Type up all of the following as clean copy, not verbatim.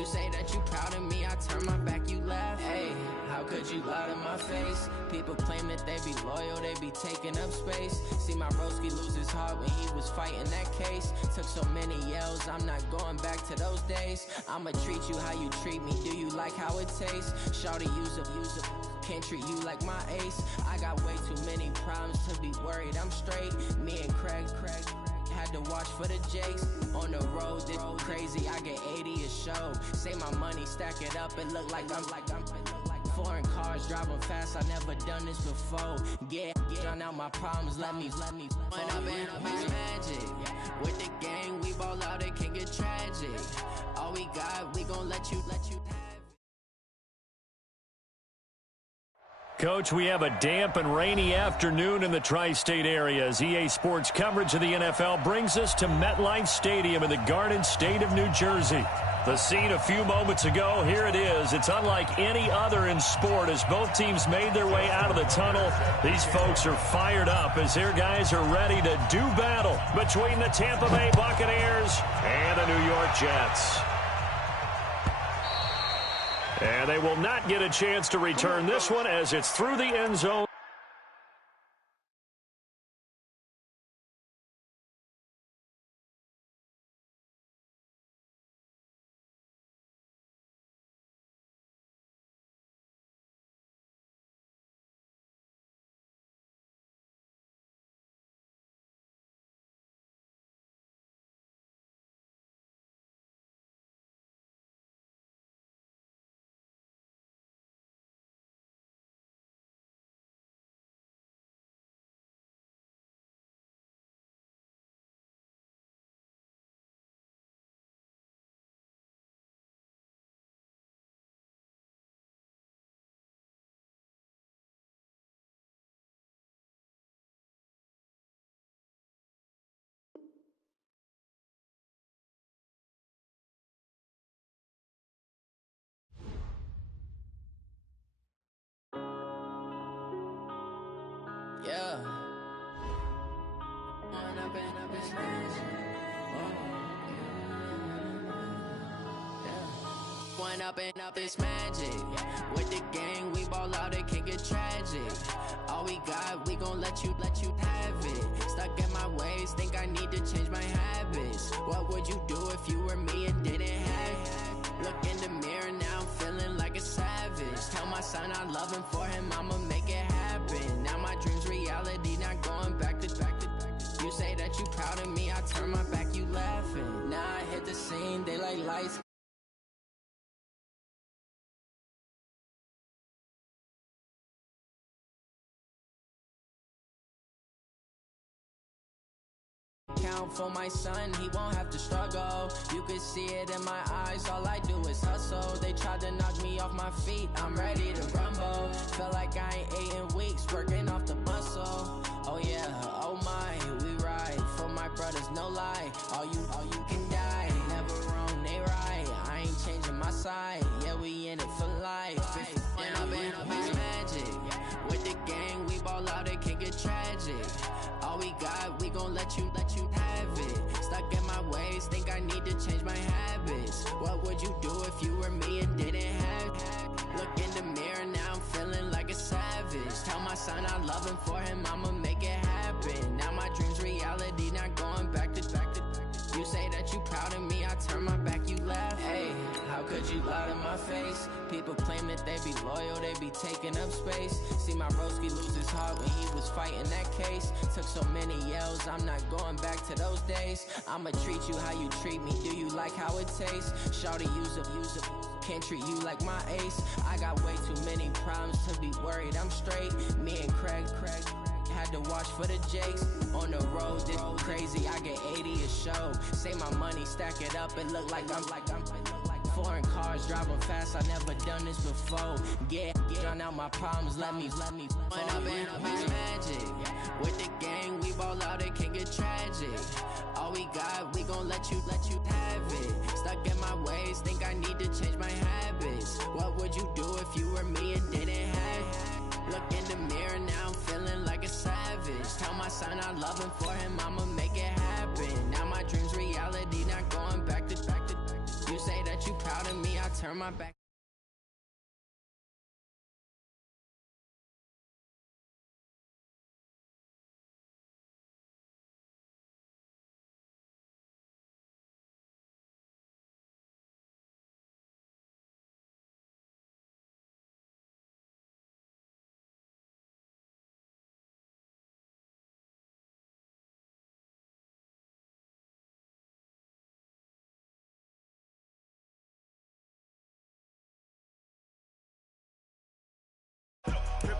You say that you proud of me, I turn my back, you laugh. Hey, how could you lie to my face? People claim that they be loyal, they be taking up space. See my broski lose his heart when he was fighting that case. Took so many yells, I'm not going back to those days. I'ma treat you how you treat me, do you like how it tastes? Shawty, use up, can't treat you like my ace. I got way too many problems to be worried, I'm straight. Me and Craig had to watch for the Jakes. On the road, this crazy, I get 80 a show. Say my money, stack it up, it look like I'm foreign cars, driving fast, I never done this before. Get on out my problems, let me When up and up is magic. With the gang, we ball out, it can get tragic. All we got, we gon' let you have. Coach, we have a damp and rainy afternoon in the tri-state area as EA Sports coverage of the NFL brings us to MetLife Stadium in the Garden State of New Jersey. The scene a few moments ago, here it is. It's unlike any other in sport as both teams made their way out of the tunnel. These folks are fired up as their guys are ready to do battle between the Tampa Bay Buccaneers and the New York Jets. And they will not get a chance to return this one as it's through the end zone. Yeah. When up and up is magic. When up and up is magic. With the gang, we ball out, it can get tragic. All we got, we gon' let you have it. Stuck in my ways, think I need to change my habits. What would you do if you were me and didn't have it? Look in the mirror, now I'm feeling like a savage. Tell my son I love him, for him I'ma make it happen. Now my dream's reality, not going back to. You say that you proud of me, I turn my back, you laughing. Now I hit the scene, they like lights. Count for my son, he won't have to struggle. You could see it in my eyes, all I do is hustle. They tried to knock me off my feet, I'm ready to rumble. Felt like I ain't ate in weeks, working off the muscle. Oh yeah, oh my, we ride for my brothers, no lie. All you can die, never wrong, they right. I ain't changing my side, yeah, we in it for life. When up and up is magic. With the gang, we ball out, it can get tragic. All we got, we gon' let you have it. Stuck in my ways, think I need to change my habits. What would you do if you were me and didn't have it? Look in the mirror, now I'm feeling like a savage. Tell my son I love him, for him I'ma make it happen. Now my dream's reality, not going back to. You say that you proud of me, I turn my back, you laugh. Hey, how could you lie to my face? People claim that they be loyal, they be taking up space. See my broski lose his heart when he was fighting that case. Took so many yells, I'm not going back to those days. I'ma treat you how you treat me, do you like how it tastes? Shawty, use up, can't treat you like my ace. I got way too many problems to be worried, I'm straight. Me and Craig had to watch for the Jakes. On the road, this crazy, I get 80 a show. Say my money, stack it up, it look like I'm foreign cars, driving fast, I never done this before. Get on out my problems, let me When up and up is magic. With the gang, we ball out, it can get tragic. All we got, we gon' let you have it. Stuck in my ways, think I need to change my habits. What would you do if you were me and didn't have it? Look in the mirror, now I'm feeling like a savage. Tell my son I love him, for him I'ma make it happen. Now my dream's reality, not going back to. You say that you proud of me, turn my back.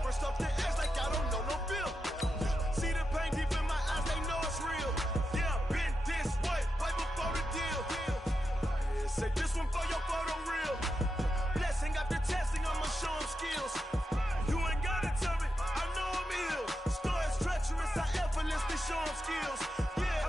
First off the edge like I don't know no bill. See the pain deep in my eyes, they know it's real. Yeah, been this way, way before the deal. Yeah, say this one for your photo real. Blessing after testing, I'ma show them skills. You ain't gotta tell me, I know I'm ill. Stories treacherous, I effortlessly show them skills. Yeah,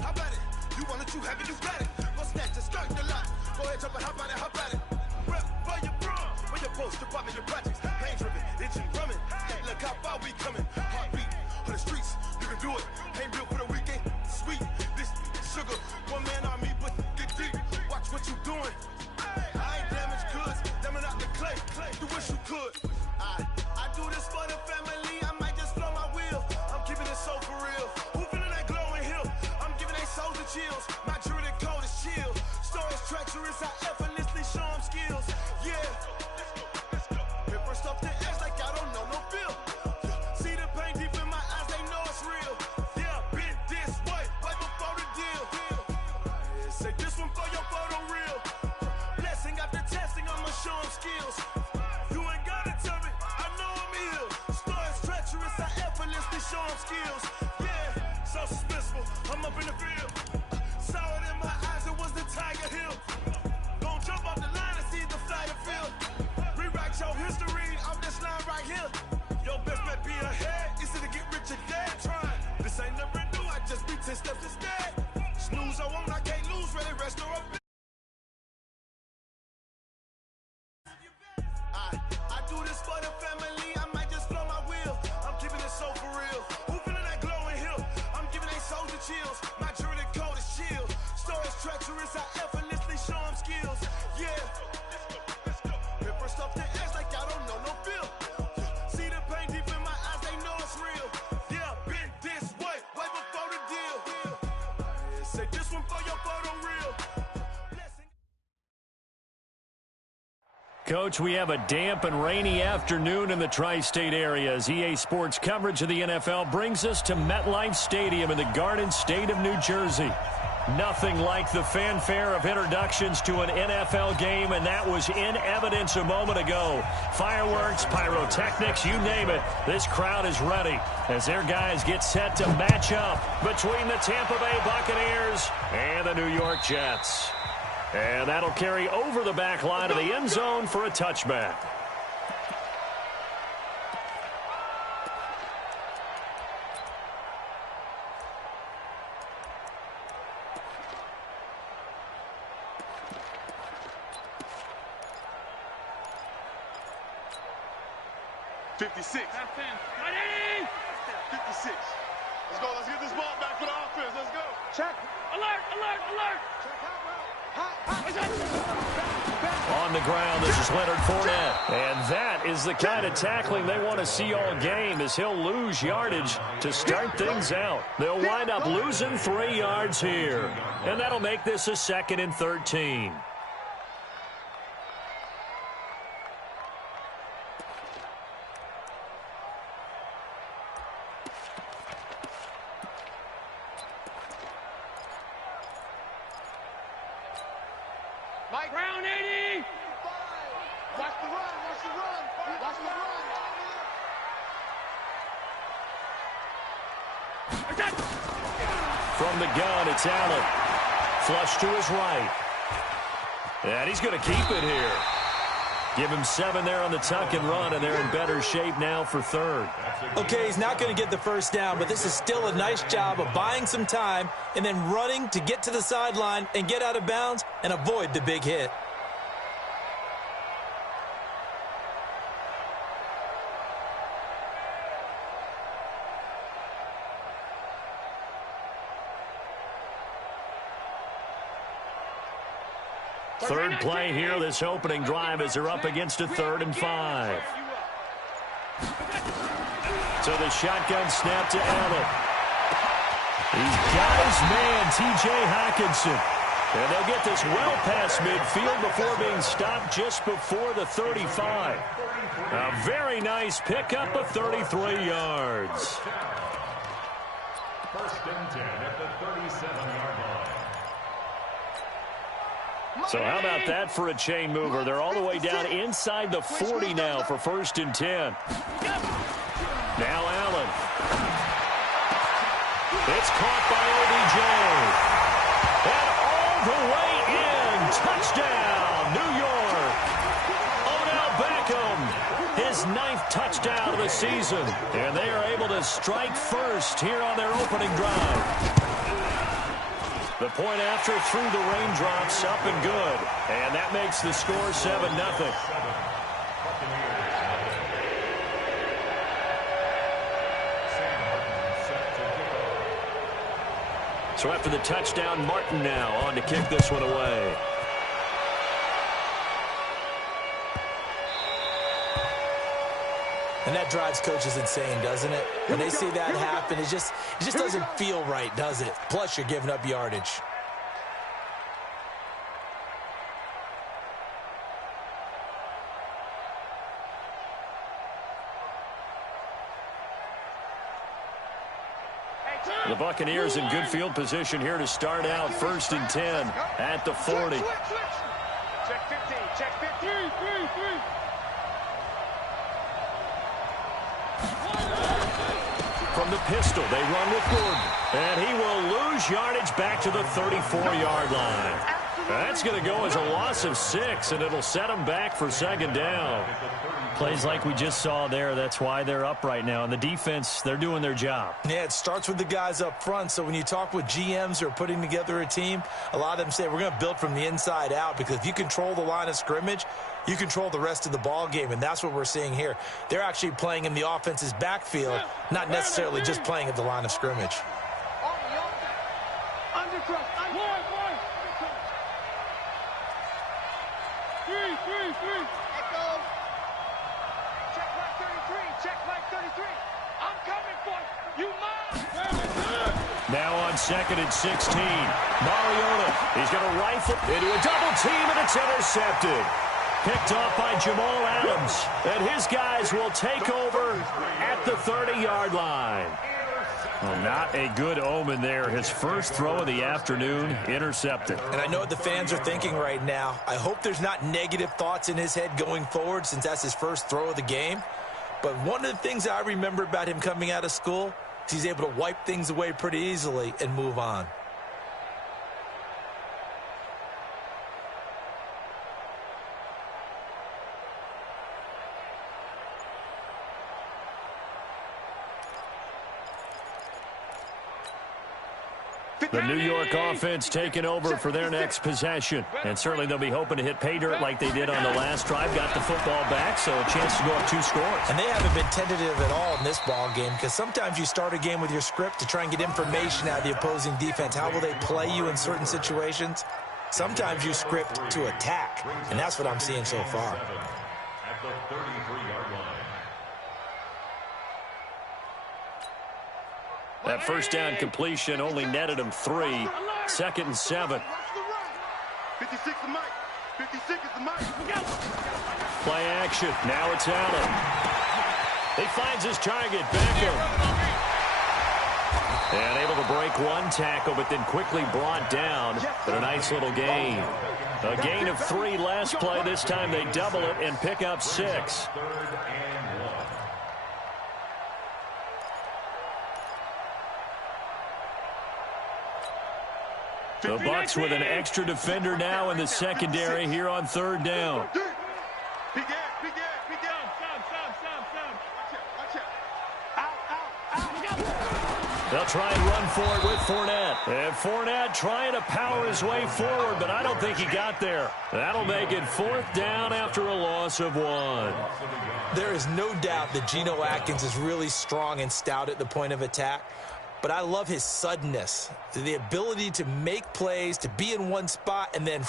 how about it? You want it, you have it, you got it. Go snatch the skirt, the lot. Go ahead, jump it, how about it? Rep for your bro, where your post, department, your projects. Pain driven, itching, drumming. Hey, look how far we coming. Heartbeat on the streets, you can do it. Ain't built for the weekend. Sweet, this sugar, one man army, but get deep. Watch what you doing. I ain't damaged goods, damn out the clay. You wish you could. I do this for the family. I might just blow my wheel. I'm keeping it so for real. Who feeling that glowing hill? I'm giving they souls the chills. My jewelry code is chill. Stories treacherous, I effortlessly show them skills. Yeah. First off the edge like I don't know no bill. See the pain deep in my eyes, they know it's real. Yeah, been this way, way before the deal. Yeah, say this one for your photo real. Blessing after testing, I'ma show them skills. You ain't gotta tell me, I know I'm ill. Stories treacherous, I effortlessly show them skills. Yeah, so suspenseful, I'm up in the field. Saw it in my eyes, it was the Tiger Hill. Gon' jump off the line and see the fly the field. Rewrite your history off this line right here. Your best bet be ahead. Easy to get rich or dead. Trying. This ain't never new. I just be 10 steps instead. Snooze I won't, I can't lose. Ready, rest or up. I do this for the family. I might just blow my wheel. I'm keeping it so for real. Who feeling that glowing hill? I'm giving they souls the chills. My jewelry code is chill. Stories treacherous. I effortlessly show them skills. Yeah. First off the edge like I don't know no bill. See the pain deep in my eyes, they know it's real. Yeah, been this way, way before the deal. Yeah, say this one for your photo real. Coach, we have a damp and rainy afternoon in the tri-state area as EA Sports coverage of the NFL brings us to MetLife Stadium in the Garden State of New Jersey. Nothing like the fanfare of introductions to an NFL game, and that was in evidence a moment ago. Fireworks, pyrotechnics, you name it. This crowd is ready as their guys get set to match up between the Tampa Bay Buccaneers and the New York Jets. And that'll carry over the back line of the end zone for a touchback. $56. 56. Let's go. Let's get this ball back for the offense. Let's go. Check. Alert, alert, alert. On the ground, this is Leonard Fournette. And that is the kind of tackling they want to see all game as he'll lose yardage to start things out. They'll wind up losing 3 yards here. And that'll make this a 2nd and 13. Mike Brown, 80. Watch the run, watch the run, watch the run. From the gun, it's Allen. Flush to his right. And he's going to keep it here. Give him 7 there on the tuck and run, and they're in better shape now for 3rd. Okay, he's not going to get the first down, but this is still a nice job of buying some time and then running to get to the sideline and get out of bounds and avoid the big hit. Third play here, this opening drive, as they're up against a 3rd and 5. So the shotgun snap to Allen. He's got his man, T.J. Hockenson. And they'll get this well past midfield before being stopped just before the 35. A very nice pickup of 33 yards. First and 10 at the 37-yard line. So how about that for a chain mover? They're all the way down inside the 40 now for 1st and 10. Now Allen. It's caught by OBJ. And all the way in. Touchdown, New York. Odell Beckham, his 9th touchdown of the season. And they are able to strike first here on their opening drive. The point after through the raindrops, up and good. And that makes the score 7-0. So after the touchdown, Martin now on to kick this one away. And that drives coaches insane, doesn't it? When they see that happen, it just doesn't feel right, does it? Plus, you're giving up yardage. The Buccaneers in good field position here to start out 1st and 10 at the 40. Check 15, check 15. From the pistol, they run with Gordon. And he will lose yardage back to the 34-yard line. That's going to go as a loss of 6, and it'll set them back for 2nd down. Plays like we just saw there, that's why they're up right now. And the defense, they're doing their job. Yeah, it starts with the guys up front. So when you talk with GMs who are putting together a team, a lot of them say we're going to build from the inside out, because if you control the line of scrimmage, you control the rest of the ball game, and that's what we're seeing here. They're actually playing in the offense's backfield, not necessarily just playing at the line of scrimmage. Now on 2nd and 16. Mariota, he's going to rifle into a double team, and it's intercepted. Picked off by Jamal Adams. And his guys will take over at the 30-yard line. Well, not a good omen there. His first throw of the afternoon, intercepted. And I know what the fans are thinking right now. I hope there's not negative thoughts in his head going forward, since that's his first throw of the game. But one of the things I remember about him coming out of school, he's able to wipe things away pretty easily and move on. The New York offense taking over for their next possession. And certainly they'll be hoping to hit pay dirt like they did on the last drive. Got the football back, so a chance to go up 2 scores. And they haven't been tentative at all in this ball game, because sometimes you start a game with your script to try and get information out of the opposing defense. How will they play you in certain situations? Sometimes you script to attack, and that's what I'm seeing so far. At the 33-yard line. That first down completion only netted him 3. 2nd and 7. 56 is Mike. 56 is the Mike. Play action. Now it's Allen. He finds his target, Beckham. And able to break one tackle, but then quickly brought down. But a nice little gain. A gain of 3 last play. This time they double it and pick up 6. The Bucs with an extra defender now in the secondary here on 3rd down. They'll try and run for it with Fournette. And Fournette trying to power his way forward, but I don't think he got there. That'll make it 4th down after a loss of 1. There is no doubt that Geno Atkins is really strong and stout at the point of attack. But I love his suddenness, the ability to make plays, to be in one spot, and then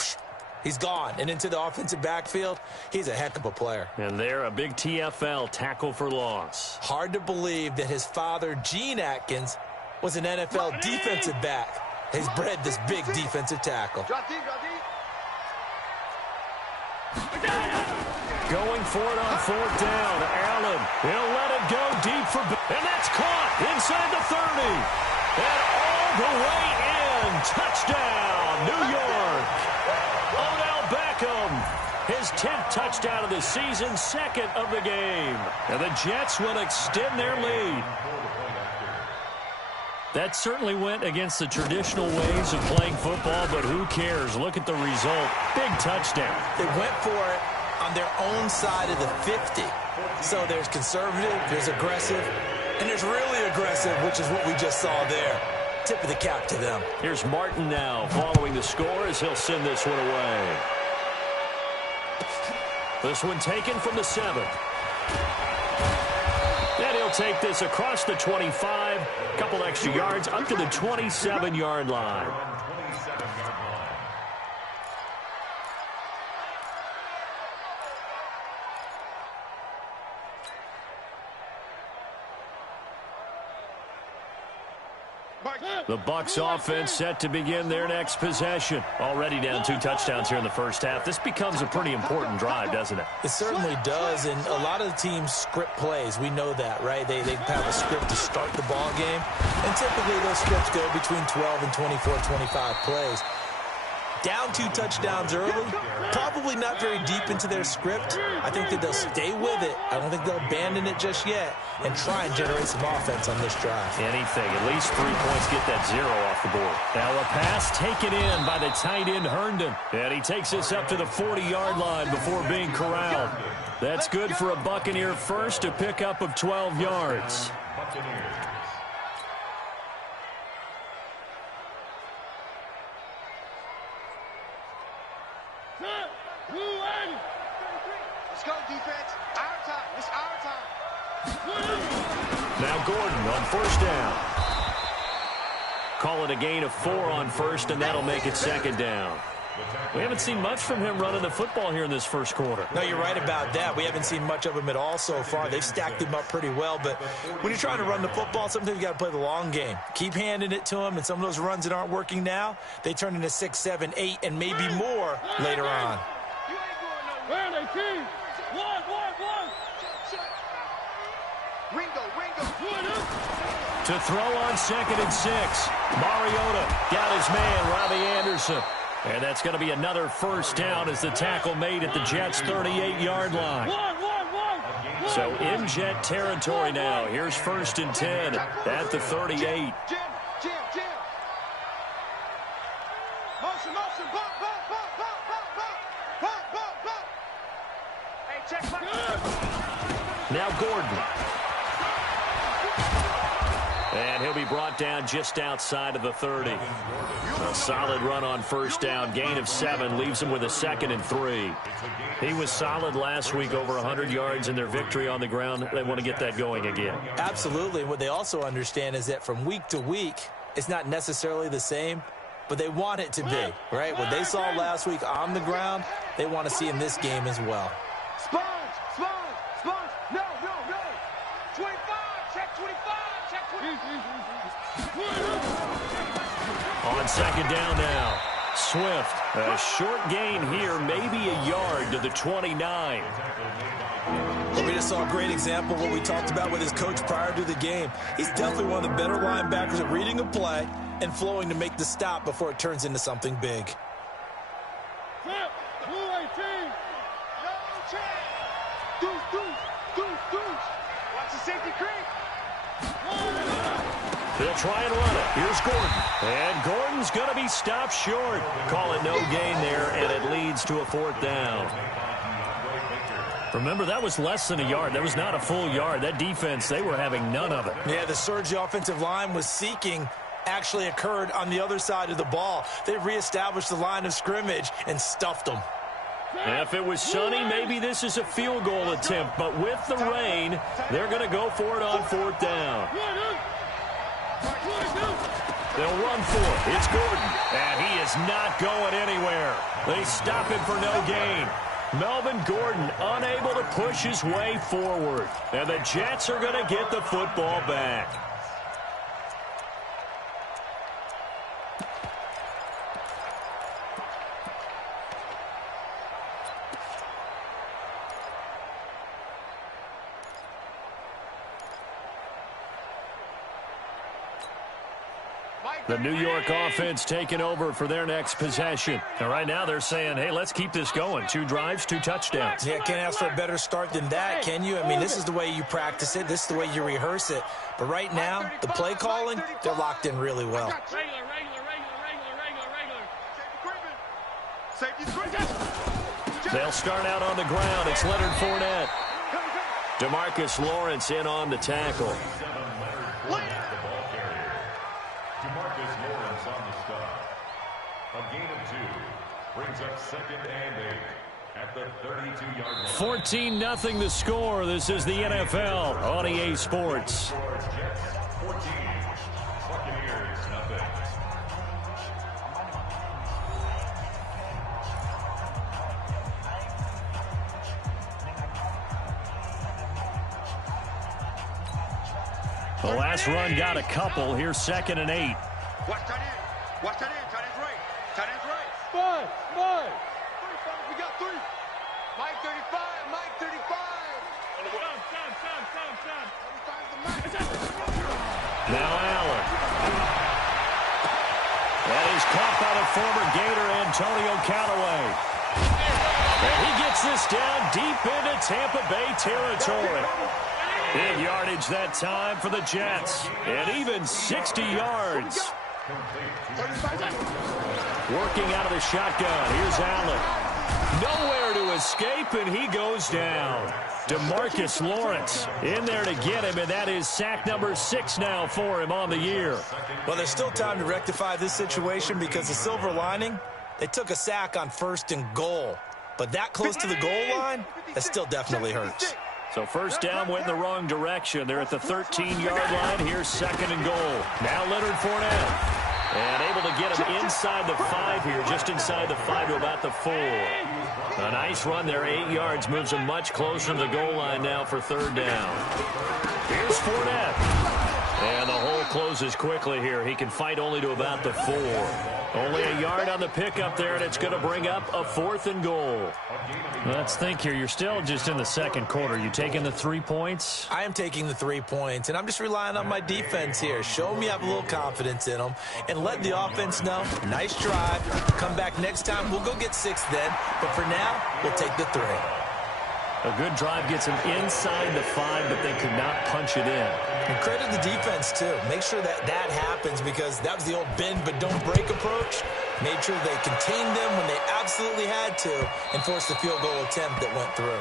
He's gone. And into the offensive backfield, he's a heck of a player. And there, a big TFL tackle for loss. Hard to believe that his father, Gene Atkins, was an NFL defensive back. He's bred this big defensive tackle. Going for it on 4th down. Allen, he'll let it go deep for... And that's caught inside the 30. And all the way in. Touchdown, New York. Odell Beckham, his 10th touchdown of the season, 2nd of the game. And the Jets will extend their lead. That certainly went against the traditional ways of playing football, but who cares? Look at the result. Big touchdown. They went for it on their own side of the 50. So there's conservative, there's aggressive, and there's really aggressive, which is what we just saw there. Tip of the cap to them. Here's Martin now following the score as he'll send this one away. This one taken from the 7. And he'll take this across the 25, a couple extra yards up to the 27-yard line. The Bucs offense set to begin their next possession. Already down 2 touchdowns here in the first half. This becomes a pretty important drive, doesn't it? It certainly does, and a lot of the teams script plays. We know that, right? They have a script to start the ball game, and typically those scripts go between 12 and 24, 25 plays. Down 2 touchdowns early, probably not very deep into their script. I think that they'll stay with it. I don't think they'll abandon it just yet and try and generate some offense on this drive. Anything, at least 3 points, get that 0 off the board. Now a pass taken in by the tight end Herndon. And he takes this up to the 40-yard line before being corralled. That's good for a Buccaneer first, a pickup of 12 yards. Let's go, defense. Our time. It's our time. Now Gordon on 1st down. Call it a gain of 4 on 1st, and that'll make it 2nd down. We haven't seen much from him running the football here in this first quarter. No, you're right about that. We haven't seen much of him at all so far. They've stacked him up pretty well, but when you're trying to run the football, sometimes you got to play the long game. Keep handing it to him, and some of those runs that aren't working now, they turn into 6, 7, 8, and maybe more later on. To throw on 2nd and 6. Mariota got his man, Robbie Anderson. And that's going to be another 1st down as the tackle made at the Jets' 38-yard line. So in Jet territory now. Here's 1st and 10 at the 38. Jim. Motion. Bump. Hey, check my... Now Gordon. And he'll be brought down just outside of the 30. A solid run on 1st down. Gain of 7 leaves him with a 2nd and 3. He was solid last week, over 100 yards in their victory on the ground. They want to get that going again. Absolutely. What they also understand is that from week to week, it's not necessarily the same, but they want it to be, right? What they saw last week on the ground, they want to see in this game as well. Sponge. No. 25. Check 25. On 2nd down now. Swift. A short gain here, maybe a yard to the 29. Well, we just saw a great example of what we talked about with his coach prior to the game. He's definitely one of the better linebackers at reading a play and flowing to make the stop before it turns into something big. Watch the safety creep. They'll try and run it. Here's Gordon. And Gordon's going to be stopped short. Call it no gain there, and it leads to a 4th down. Remember, that was less than a yard. That was not a full yard. That defense, they were having none of it. Yeah, the surge the offensive line was seeking actually occurred on the other side of the ball. They reestablished the line of scrimmage and stuffed them. If it was sunny, maybe this is a field goal attempt. But with the rain, they're going to go for it on 4th down. They'll run for it. It's Gordon. And he is not going anywhere. They stop him for no gain. Melvin Gordon unable to push his way forward. And the Jets are going to get the football back. The New York offense taking over for their next possession. And right now they're saying, hey, let's keep this going. 2 drives, 2 touchdowns. Yeah, can't ask for a better start than that, can you? I mean, this is the way you practice it. This is the way you rehearse it. But right now, the play calling, they're locked in really well. They'll start out on the ground. It's Leonard Fournette. DeMarcus Lawrence in on the tackle. DeMarcus Lawrence on the stop. A gain of 2 brings up 2nd and 8 at the 32-yard line. 14-0 the score. This is the NFL on EA Sports. Jets 14, Buccaneers nothing. The last run got a couple. Here's 2nd and 8. Watch tight end. Watch tight end. Tight end's right. Tight end's right. Five. 35. We got 3. Mike 35. Mike 35. Now Allen. That is caught by the former Gator Antonio Callaway. And he gets this down deep into Tampa Bay territory. Big yardage that time for the Jets. And even 60 yards. Working out of the shotgun. Here's Allen. Nowhere to escape, and he goes down. DeMarcus Lawrence in there to get him, and that is sack number 6 now for him on the year. Well, there's still time to rectify this situation because the silver lining, they took a sack on 1st and goal. But that close to the goal line, that still definitely hurts. So first down went in the wrong direction. They're at the 13-yard line. Here's 2nd and goal. Now Leonard Fournette. And able to get him inside the 5 here, just inside the 5 to about the 4. A nice run there, 8 yards, moves him much closer to the goal line now for 3rd down. Here's Fournette. And the hole closes quickly here. He can fight only to about the 4. Only a yard on the pickup there, and it's going to bring up a 4th and goal. Let's think here. You're still just in the 2nd quarter. You taking the 3 points? I am taking the 3 points, and I'm just relying on my defense here. Show me I have a little confidence in them, and let the offense know, nice drive. Come back next time. We'll go get 6 then, but for now, we'll take the 3. A good drive gets him inside the 5, but they could not punch it in. And credit the defense, too. Make sure that happens because that was the old bend but don't break approach. Made sure they contained them when they absolutely had to and forced the field goal attempt that went through.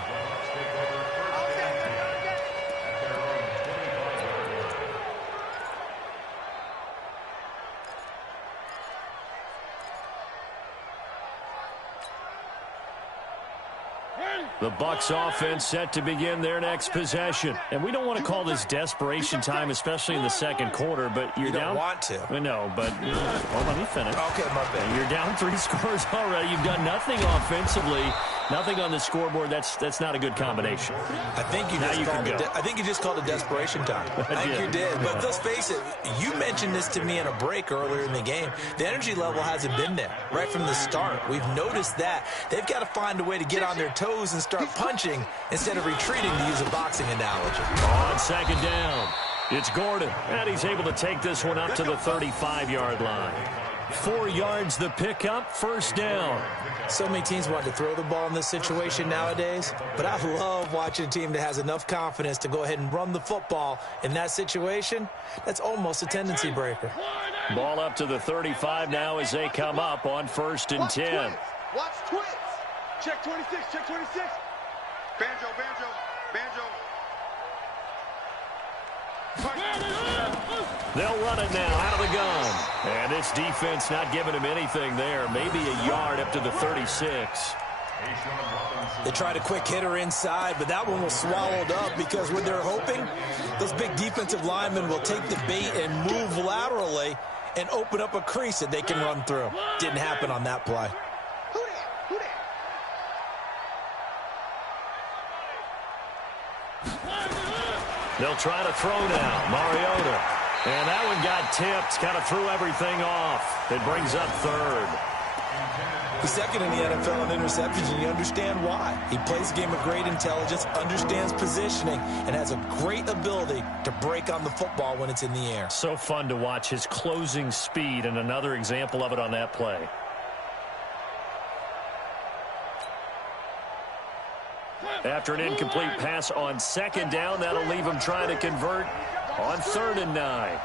The Bucs offense set to begin their next possession. And we don't want to call this desperation time, especially in the 2nd quarter, but you're down. You don't want to. No, but well, let me finish. Okay, my bad. You're down 3 scores already. You've done nothing offensively, nothing on the scoreboard. That's not a good combination. I think you just called it desperation time. I think you did. But let's face it, you mentioned this to me in a break earlier in the game. The energy level hasn't been there right from the start. We've noticed that. They've got to find a way to get on their toes and start punching instead of retreating, to use a boxing analogy. On 2nd down, it's Gordon, and he's able to take this one up to the 35-yard line. 4 yards the pickup, 1st down. So many teams want to throw the ball in this situation nowadays, but I love watching a team that has enough confidence to go ahead and run the football in that situation. That's almost a tendency breaker. Ball up to the 35 now as they come up on 1st and 10. Watch twins. Check 26. Check 26. Banjo, banjo, banjo. They'll run it now out of the gun. And this defense not giving him anything there. Maybe a yard up to the 36. They tried a quick hitter inside, but that one was swallowed up because what they're hoping, those big defensive linemen will take the bait and move laterally and open up a crease that they can run through. Didn't happen on that play. They'll try to throw now. Mariota. And that one got tipped. Kind of threw everything off. It brings up third. He's second in the NFL in interceptions, and you understand why. He plays a game of great intelligence, understands positioning, and has a great ability to break on the football when it's in the air. So fun to watch his closing speed, and another example of it on that play. After an incomplete pass on second down, that'll leave him trying to convert on 3rd and 9.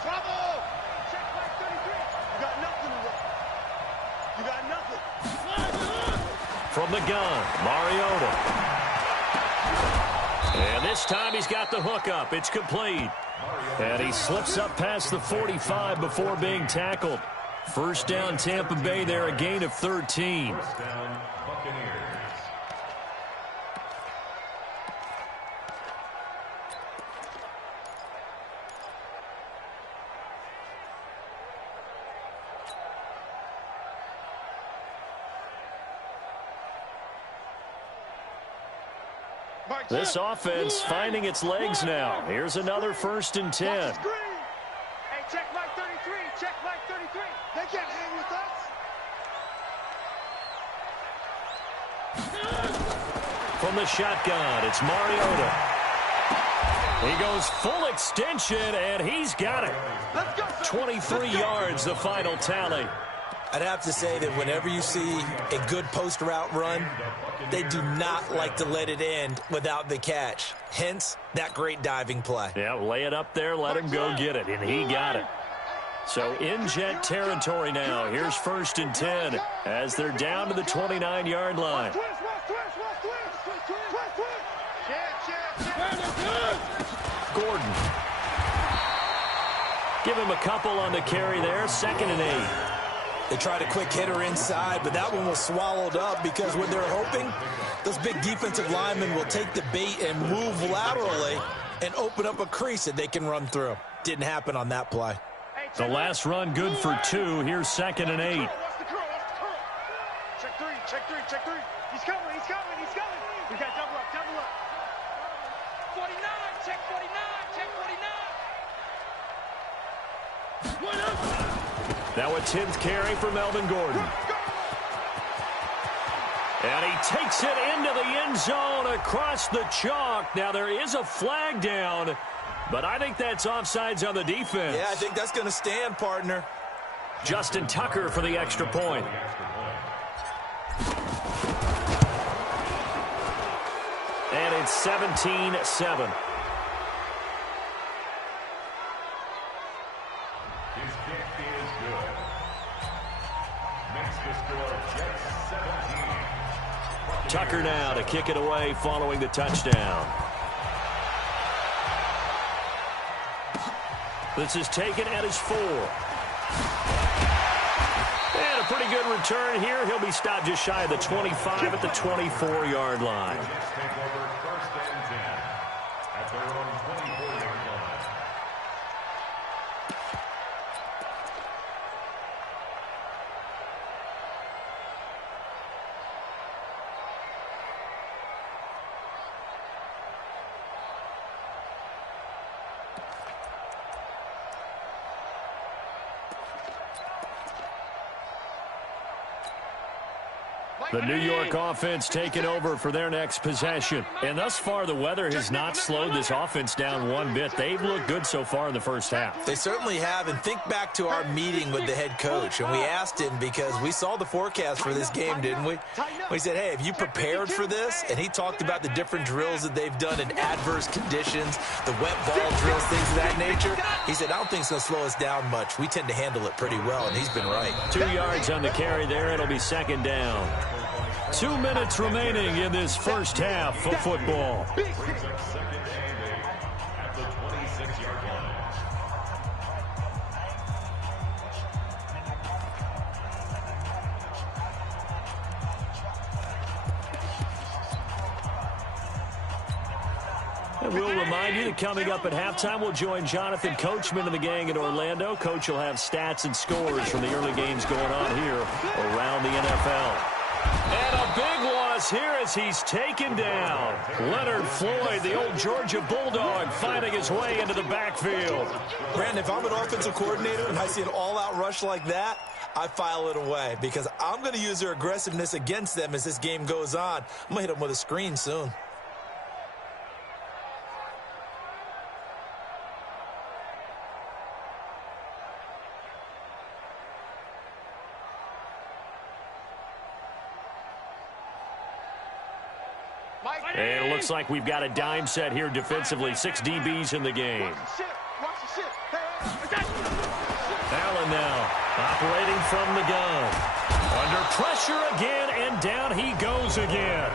Trouble! Check like 33. You got nothing to run. You got nothing. From the gun, Mariota. And this time he's got the hook up. It's complete. And he slips up past the 45 before being tackled. First down, Tampa Bay there, a gain of 13. First down, Buccaneers. This offense finding its legs now. Here's another 1st and 10. Hey, check Mike 33. Check Mike 33. They can't hang with us. From the shotgun, it's Mariota. He goes full extension, and he's got it. 23 yards, the final tally. I'd have to say that whenever you see a good post route run, they do not like to let it end without the catch. Hence, that great diving play. Yeah, lay it up there, let him go get it, and he got it. So in jet territory now. Here's 1st and 10 as they're down to the 29-yard line. Gordon. Give him a couple on the carry there. 2nd and 8. They tried a quick hitter inside, but that one was swallowed up because what they're hoping, those big defensive linemen will take the bait and move laterally and open up a crease that they can run through. Didn't happen on that play. The last run good for 2. Here's 2nd and 8. Check 3, check 3, check 3. He's coming, he's coming, he's coming. We got double up, double up. 49, check 49, check 49. Now a 10th carry for Melvin Gordon. And he takes it into the end zone across the chalk. Now there is a flag down, but I think that's offsides on the defense. Yeah, I think that's going to stand, partner. Justin Tucker for the extra point. And it's 17-7. His kick is good. Makes the score Jets 17. Tucker now to kick it away following the touchdown. This is taken at his 4. And a pretty good return here. He'll be stopped just shy of the 25 at the 24-yard line. Jets take over 1st and 10 at their own 24-yard line. The New York offense taking over for their next possession. And thus far, the weather has not slowed this offense down one bit. They've looked good so far in the first half. They certainly have. And think back to our meeting with the head coach. And we asked him because we saw the forecast for this game, didn't we? We said, hey, have you prepared for this? And he talked about the different drills that they've done in adverse conditions, the wet ball drills, things of that nature. He said, I don't think it's going to slow us down much. We tend to handle it pretty well, and he's been right. 2 yards on the carry there. It'll be 2nd down. 2 minutes remaining in this first half of football. Brings up 2nd and 8 at the 26-yard line. And we'll remind you that coming up at halftime, we'll join Jonathan Coachman and the gang in Orlando. Coach will have stats and scores from the early games going on here around the NFL. And a big loss here as he's taken down. Leonard Floyd, the old Georgia Bulldog, finding his way into the backfield. Brandon, if I'm an offensive coordinator and I see an all-out rush like that, I file it away because I'm going to use their aggressiveness against them as this game goes on. I'm going to hit them with a screen soon. And it looks like we've got a dime set here defensively. 6 DBs in the game. Allen now operating from the gun. Under pressure again, and down he goes again.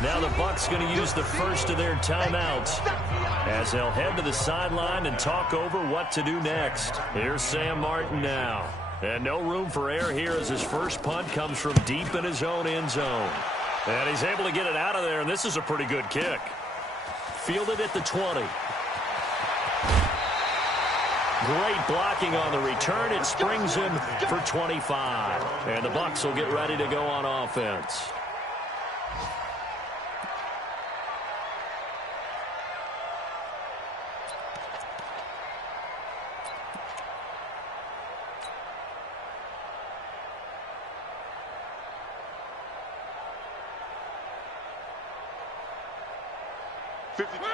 Now the Bucs going to use the first of their timeouts as they'll head to the sideline and talk over what to do next. Here's Sam Martin now. And no room for error here as his first punt comes from deep in his own end zone. And he's able to get it out of there, and this is a pretty good kick. Fielded at the 20. Great blocking on the return. It springs him for 25. And the Bucs will get ready to go on offense.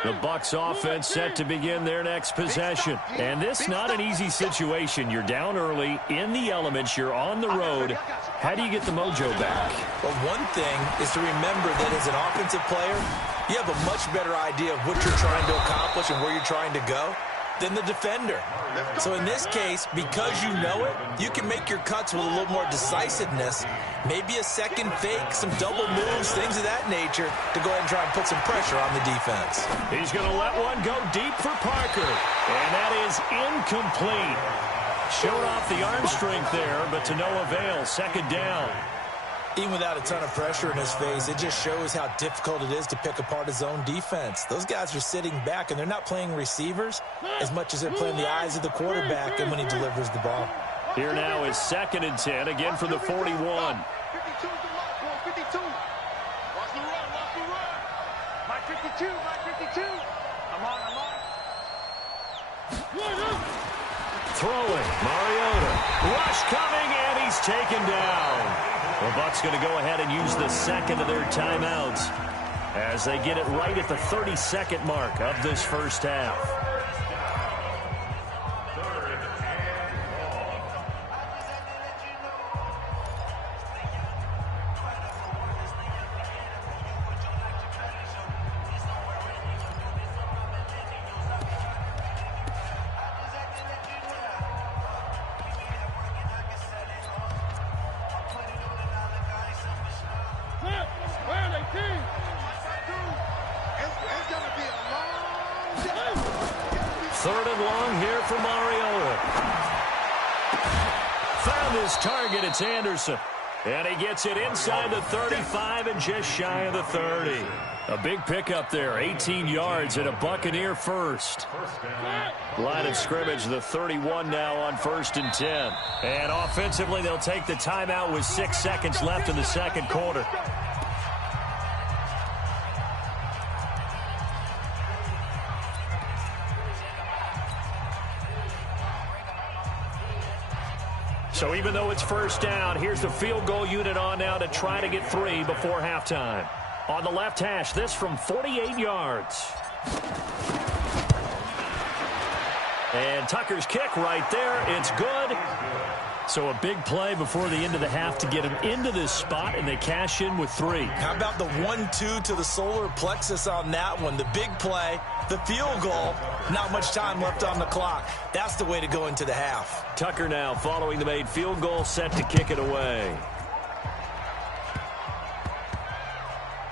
The Bucs offense set to begin their next possession. And this not an easy situation. You're down early, in the elements, you're on the road. How do you get the mojo back? Well, one thing is to remember that as an offensive player, you have a much better idea of what you're trying to accomplish and where you're trying to go than the defender. So in this case, because you know it, you can make your cuts with a little more decisiveness, maybe a second fake, some double moves, things of that nature, to go ahead and try and put some pressure on the defense. He's going to let one go deep for Parker, and that is incomplete. Showed off the arm strength there, but to no avail. Second down. Even without a ton of pressure in his face, it just shows how difficult it is to pick apart his own defense. Those guys are sitting back, and they're not playing receivers as much as they're playing the eyes of the quarterback and when he delivers the ball. Here now is 2nd and 10, again from the 41. 52 is the lock, 52. Watch the run, watch the run. Mike 52, Mike 52. I'm on. Throwing, Mariota. Rush coming, and he's taken down. The Bucs going to go ahead and use the second of their timeouts as they get it right at the 30-second mark of this first half. Third and long here for Mariota. Found his target. It's Anderson. And he gets it inside the 35 and just shy of the 30. A big pickup there. 18 yards and a Buccaneer first. Line of scrimmage, the 31 now on 1st and 10. And offensively, they'll take the timeout with 6 seconds left in the second quarter. So even though it's first down, here's the field goal unit on now to try to get 3 before halftime. On the left hash, this from 48 yards. And Tucker's kick right there. It's good. So a big play before the end of the half to get him into this spot, and they cash in with 3. How about the 1-2 to the solar plexus on that one? The big play, the field goal, not much time left on the clock. That's the way to go into the half. Tucker now following the made field goal, set to kick it away.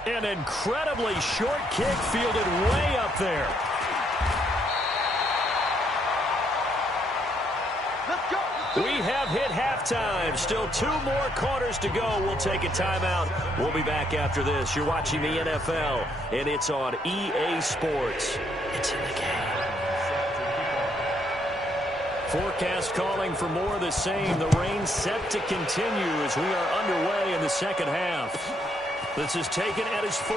An incredibly short kick fielded way up there. We have hit halftime. halftime. Still 2 more quarters to go. We'll take a timeout. We'll be back after this. You're watching the NFL, and it's on EA Sports. It's in the game. Forecast calling for more of the same. The rain set to continue as we are underway in the second half. This is taken at his 4.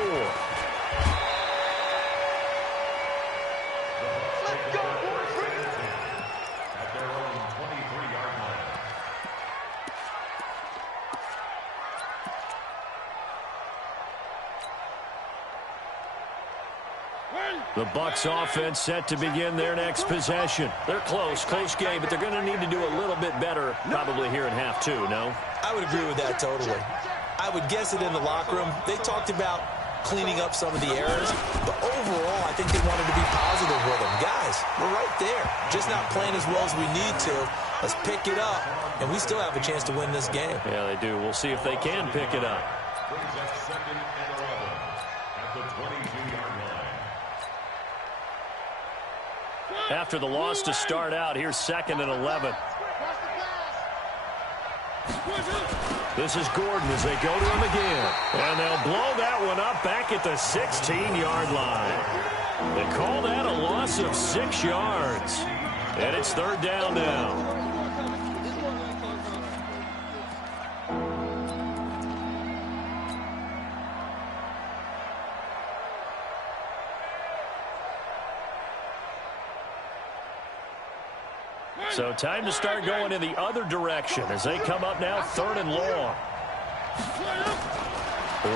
The Bucs offense set to begin their next possession. They're close game, but they're going to need to do a little bit better probably here in half 2, no? I would agree with that totally. I would guess it in the locker room. They talked about cleaning up some of the errors, but overall, I think they wanted to be positive with them. Guys, we're right there. Just not playing as well as we need to. Let's pick it up, and we still have a chance to win this game. Yeah, they do. We'll see if they can pick it up. Brings up 2nd and 11 at the 22-yard line. After the loss to start out, here's 2nd and 11. This is Gordon as they go to him again. And they'll blow that one up back at the 16-yard line. They call that a loss of 6 yards. And it's 3rd down now. So time to start going in the other direction as they come up now 3rd and long.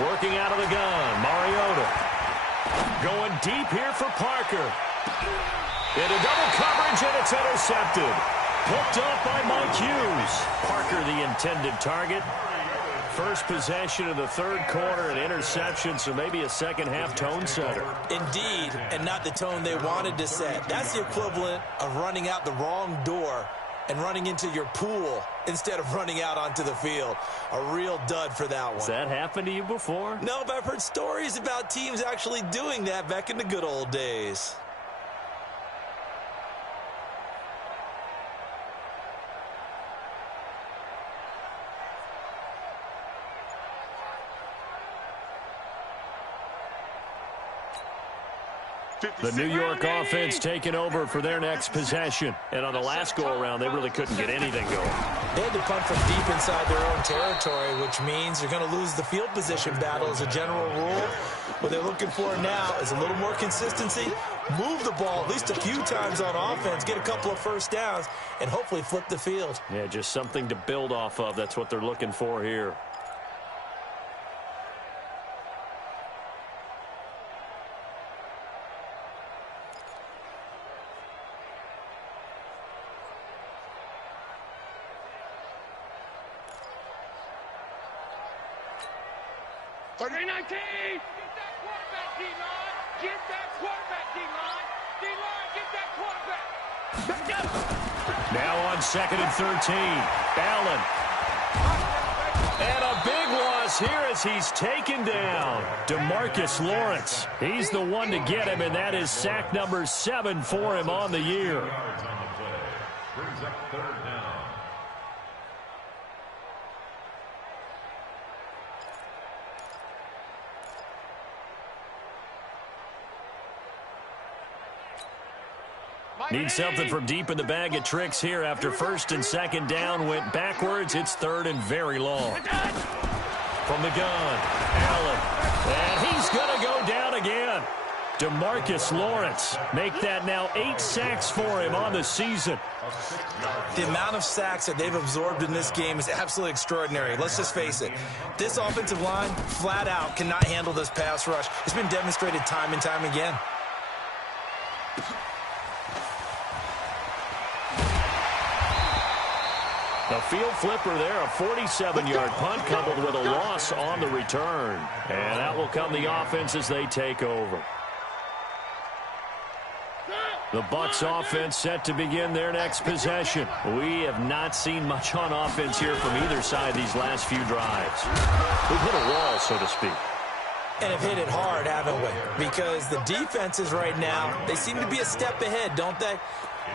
Working out of the gun, Mariota. Going deep here for Parker. Into double coverage, and it's intercepted. Picked up by Mike Hughes. Parker the intended target. First possession of the 3rd quarter, an interception, so maybe a second-half tone setter. Indeed, and not the tone they wanted to set. That's the equivalent of running out the wrong door and running into your pool instead of running out onto the field. A real dud for that one. Has that happened to you before? No, but I've heard stories about teams actually doing that back in the good old days. The New York offense taking over for their next possession. And on the last go-around, they really couldn't get anything going. They had to punt from deep inside their own territory, which means they're going to lose the field position battle as a general rule. What they're looking for now is a little more consistency, move the ball at least a few times on offense, get a couple of first downs, and hopefully flip the field. Yeah, just something to build off of. That's what they're looking for here. Get that quarterback, D-line. Get that quarterback, D-line. D-line, get that quarterback. Back up. Now on 2nd and 13. Allen. And a big loss here as he's taken down. DeMarcus Lawrence. He's the one to get him, and that is sack number 7 for him on the year. Yards on the play. Brings up 3rd down. Need something from deep in the bag of tricks here after 1st and 2nd down went backwards. It's 3rd and very long. From the gun, Allen. And he's going to go down again. DeMarcus Lawrence. Make that now 8 sacks for him on the season. The amount of sacks that they've absorbed in this game is absolutely extraordinary. Let's just face it. This offensive line, flat out, cannot handle this pass rush. It's been demonstrated time and time again. A field flipper there, a 47-yard punt coupled with a loss on the return. And out will come the offense as they take over. The Bucs offense set to begin their next possession. We have not seen much on offense here from either side these last few drives. We've hit a wall, so to speak. And have hit it hard, haven't we? Because the defenses right now, they seem to be a step ahead, don't they?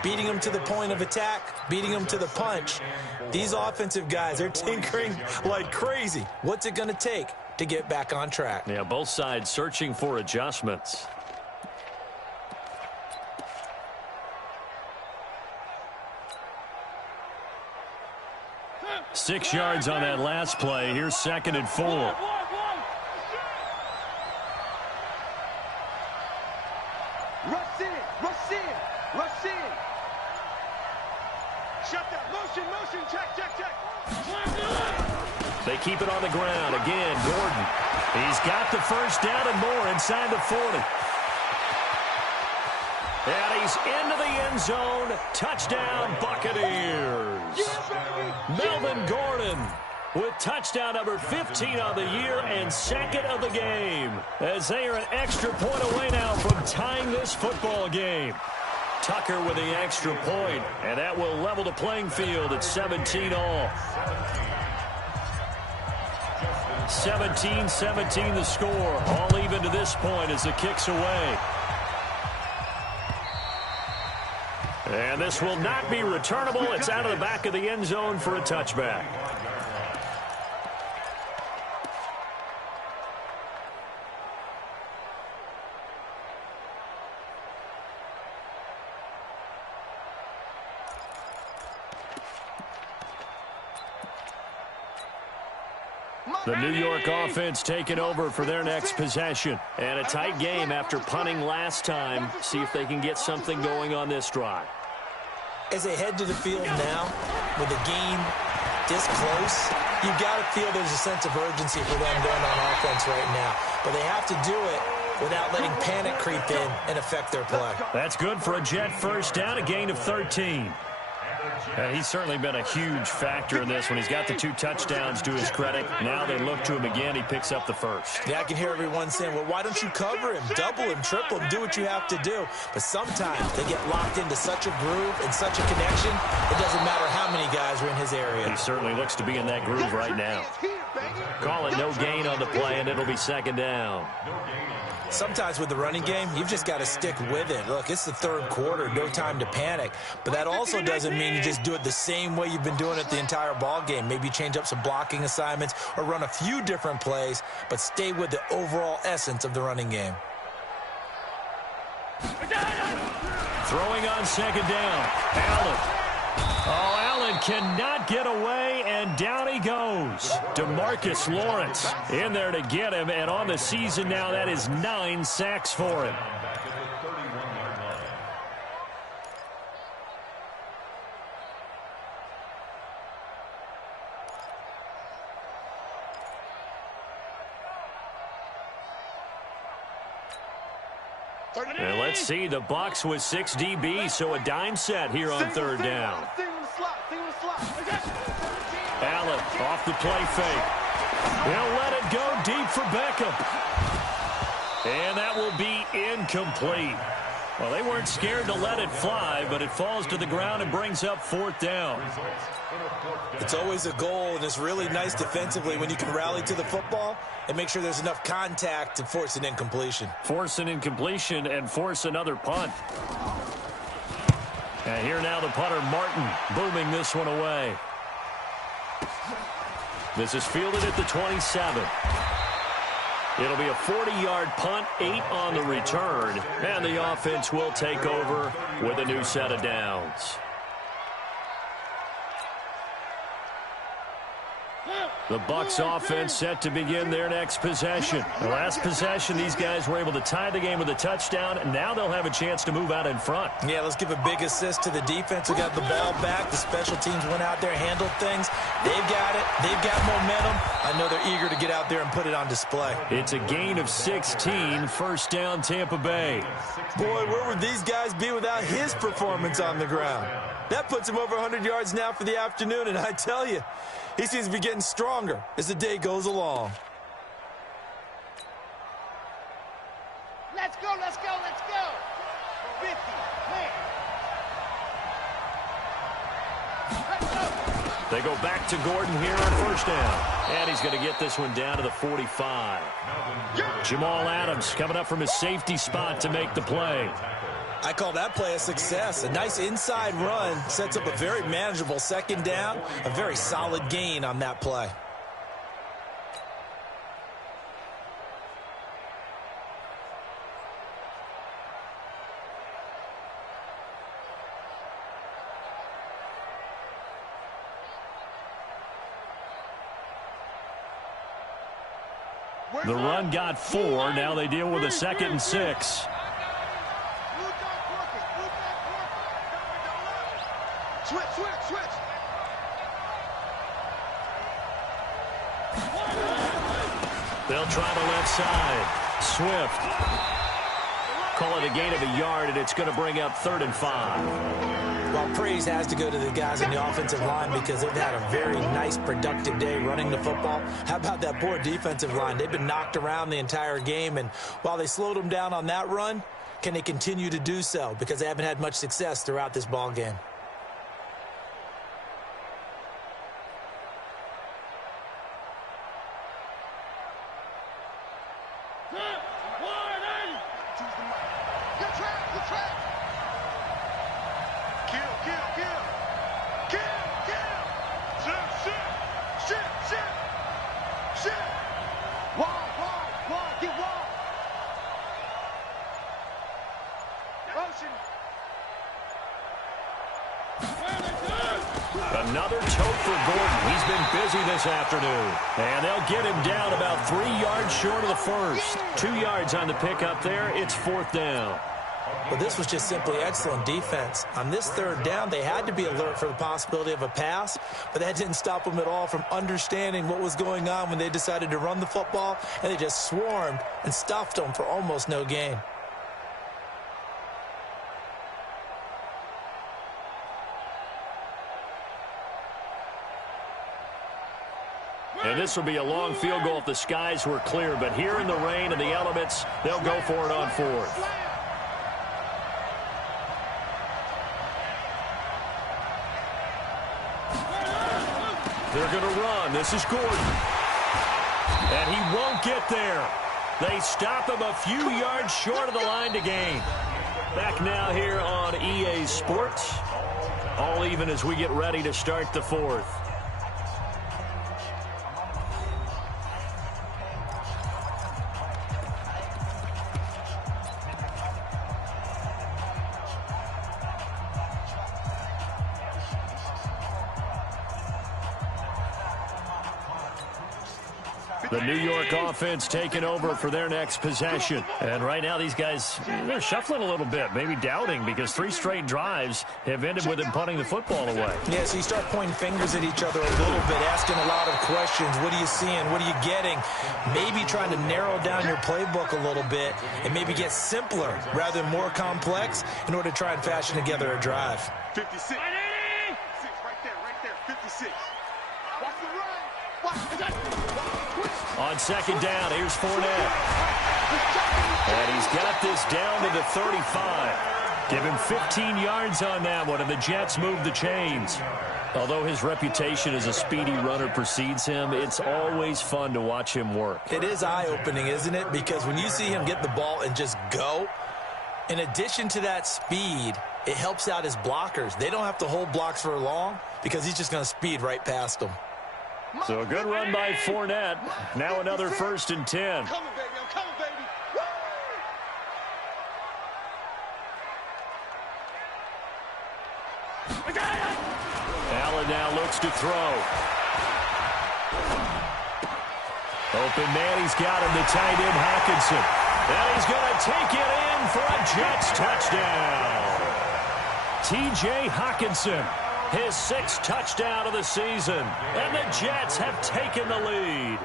Beating them to the point of attack, beating them to the punch. These offensive guys are tinkering like crazy. What's it going to take to get back on track? Yeah, both sides searching for adjustments. Six yards on that last play. Here's 2nd and 4. Rush in, rush in, rush in. Shut that. Motion, check. They keep it on the ground. Again, Gordon. He's got the first down and more inside the 40. And he's into the end zone. Touchdown, Buccaneers. Melvin Gordon with touchdown number 15 on the year and 2nd of the game, as they are an extra point away now from tying this football game. Tucker with the extra point, and that will level the playing field at 17 all. 17-17 the score. All even to this point as the kick's away. And this will not be returnable. It's out of the back of the end zone for a touchback. The New York offense taking over for their next possession. And a tight game after punting last time. See if they can get something going on this drive. As they head to the field now, with the game this close, you've got to feel there's a sense of urgency for them going on offense right now. But they have to do it without letting panic creep in and affect their play. That's good for a Jet first down, a gain of 13. He's certainly been a huge factor in this one. He's got the 2 touchdowns to his credit. Now they look to him again. He picks up the first. Yeah, I can hear everyone saying, well, why don't you cover him, double him, triple him, do what you have to do. But sometimes they get locked into such a groove and such a connection, it doesn't matter how many guys are in his area. He certainly looks to be in that groove right now. Call it no gain on the play, and it'll be 2nd down. Sometimes with the running game, you've just got to stick with it. Look, it's the 3rd quarter, no time to panic. But that also doesn't mean you just do it the same way you've been doing it the entire ball game. Maybe change up some blocking assignments or run a few different plays, but stay with the overall essence of the running game. Throwing on 2nd down. Allen. Oh, Allen cannot get away, and down he goes. DeMarcus Lawrence in there to get him, and on the season now, that is 9 sacks for him. And let's see, the Bucs with 6 DBs, so a dime set here on 3rd down. Allen off the play fake. He'll let it go deep for Beckham. And that will be incomplete. Well, they weren't scared to let it fly, but it falls to the ground and brings up 4th down. It's always a goal, and it's really nice defensively when you can rally to the football and make sure there's enough contact to force an incompletion. Force an incompletion and force another punt. And here now the punter, Martin, booming this one away. This is fielded at the 27. It'll be a 40-yard punt, 8 on the return, and the offense will take over with a new set of downs. The Bucs offense set to begin their next possession. The last possession, these guys were able to tie the game with a touchdown, and now they'll have a chance to move out in front. Yeah, let's give a big assist to the defense who got the ball back. The special teams went out there, handled things. They've got it. They've got momentum. I know they're eager to get out there and put it on display. It's a gain of 16, first down Tampa Bay. Boy, where would these guys be without his performance on the ground? That puts him over 100 yards now for the afternoon, and I tell you, he seems to be getting stronger as the day goes along. Let's go, let's go, let's go. 50, man. Let's go. They go back to Gordon here on first down. And he's going to get this one down to the 45. Jamal Adams coming up from his safety spot to make the play. I call that play a success. A nice inside run sets up a very manageable second down. A very solid gain on that play. The run got 4. Now they deal with a 2nd and 6. Switch. They'll try the left side. Swift. Call it a gain of a yard, and it's going to bring up 3rd and 5. Well, praise has to go to the guys on the offensive line because they've had a very nice, productive day running the football. How about that poor defensive line? They've been knocked around the entire game, and while they slowed them down on that run, can they continue to do so? Because they haven't had much success throughout this ball game. Another tote for Gordon. He's been busy this afternoon. And they'll get him down about 3 yards short of the first. 2 yards on the pickup there. It's 4th down. Well, this was just simply excellent defense. On this 3rd down, they had to be alert for the possibility of a pass, but that didn't stop them at all from understanding what was going on when they decided to run the football, and they just swarmed and stuffed them for almost no gain. And this will be a long field goal if the skies were clear, but here in the rain and the elements, they'll go for it on 4th. They're going to run. This is Gordon. And he won't get there. They stop him a few yards short of the line to gain. Back now here on EA Sports. All even as we get ready to start the 4th. The New York offense taking over for their next possession. And right now these guys, they're shuffling a little bit, maybe doubting, because 3 straight drives have ended with them punting the football away. Yeah, so you start pointing fingers at each other a little bit, asking a lot of questions. What are you seeing? What are you getting? Maybe trying to narrow down your playbook a little bit and maybe get simpler rather than more complex in order to try and fashion together a drive. 56. Right there. 56. Watch the run. Watch. On 2nd down, here's Fournette. And he's got this down to the 35. Give him 15 yards on that one, and the Jets move the chains. Although his reputation as a speedy runner precedes him, it's always fun to watch him work. It is eye-opening, isn't it? Because when you see him get the ball and just go, in addition to that speed, it helps out his blockers. They don't have to hold blocks for long because he's just going to speed right past them. So a good run by Fournette. Now another 1st and 10. I'm coming, baby. Allen now looks to throw. Open man, he's got him, the tight end Hawkinson. And he's going to take it in for a Jets touchdown. T.J. Hawkinson. His 6th touchdown of the season. And the Jets have taken the lead.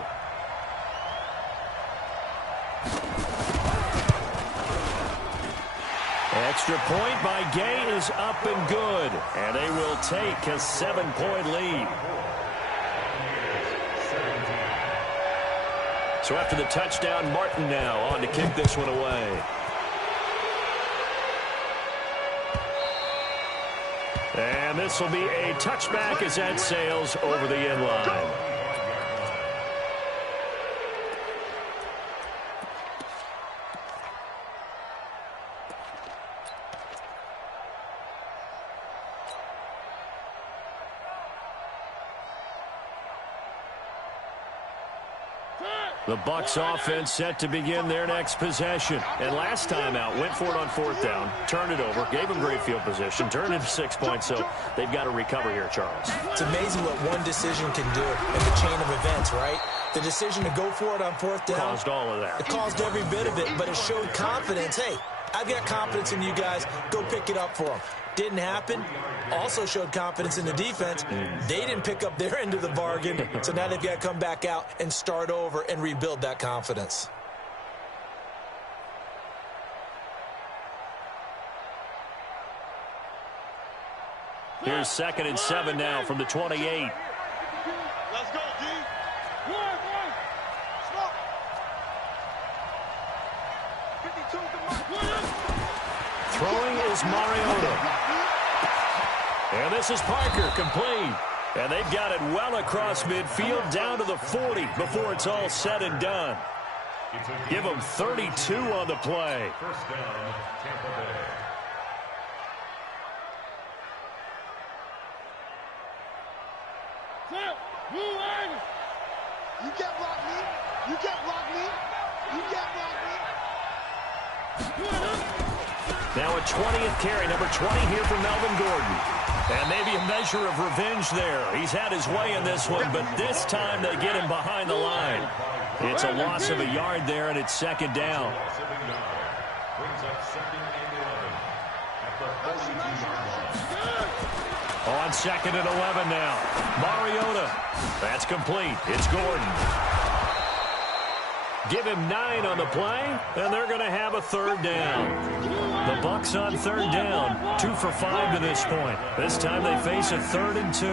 Extra point by Gay is up and good. And they will take a 7-point lead. So after the touchdown, Martin now on to kick this one away. And this will be a touchback as that sails over the end line. The Bucs offense set to begin their next possession. And last time out, went for it on 4th down, turned it over, gave them great field position, turned into 6 points, so they've got to recover here, Charles. It's amazing what one decision can do in the chain of events, right? The decision to go for it on 4th down caused all of that. It caused every bit of it, but it showed confidence. Hey, I've got confidence in you guys. Go pick it up for them. Didn't happen. Also showed confidence in the defense. They didn't pick up their end of the bargain, so now they've got to come back out and start over and rebuild that confidence. Here's 2nd and 7 now from the 28. Let's go, D. Stop. 52 to Throwing is Mariota. And this is Parker, complete. And they've got it well across midfield down to the 40 before it's all said and done. Give them 32 on the play. First down, Tampa Bay. You can't block me. You can't block me. You can't block me. Now a 20th carry, number 20 here for Melvin Gordon. And maybe a measure of revenge there. He's had his way in this one, but this time they get him behind the line. It's a loss of a yard there, and it's 2nd down. Brings up 2nd and 11 at the 42-yard line. On 2nd and 11 now. Mariota. That's complete. It's Gordon. Give him 9 on the play, and they're going to have a 3rd down. The Bucs on 3rd down, 2 for 5 to this point. This time they face a 3rd and 2.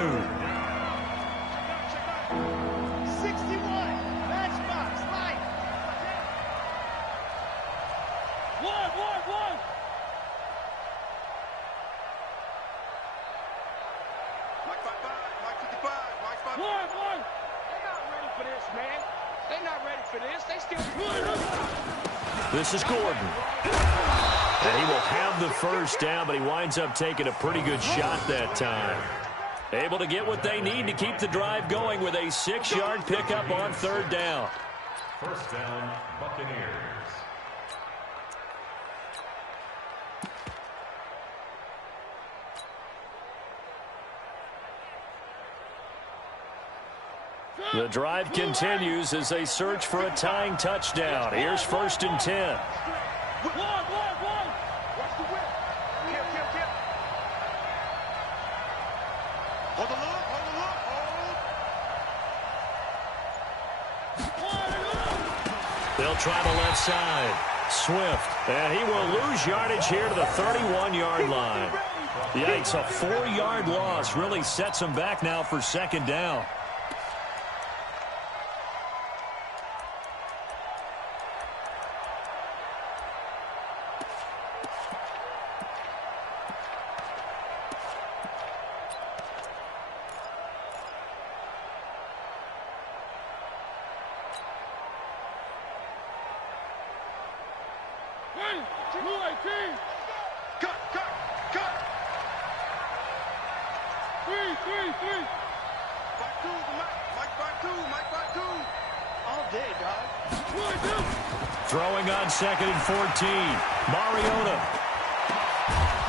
61. Matchbox. Light. 1. Mike 55. Mike 55. Mike 55. 1. They're not ready for this, man. They're not ready for this. They still. This is Gordon. And he will have the 1st down, but he winds up taking a pretty good shot that time. Able to get what they need to keep the drive going with a 6-yard pickup on 3rd down. First down, Buccaneers. The drive continues as they search for a tying touchdown. Here's 1st and 10. Watch the whip. Kill. Hold the look. They'll try the left side. Swift. And he will lose yardage here to the 31-yard line. Yikes, a 4-yard loss really sets him back now for 2nd down. Throwing on 2nd and 14. Mariota.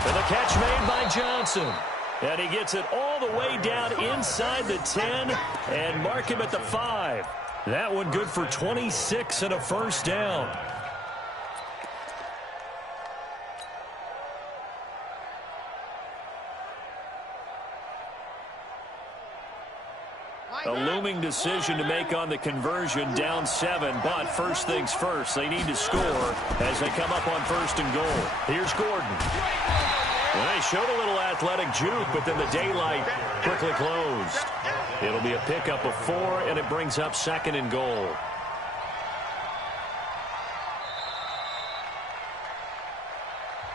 And the catch made by Johnson. And he gets it all the way down inside the 10 and mark him at the 5. That one good for 26 and a 1st down. A looming decision to make on the conversion, down 7, but first things first, they need to score as they come up on 1st and goal. Here's Gordon. And they showed a little athletic juke, but then the daylight quickly closed. It'll be a pickup of 4, and it brings up 2nd and goal.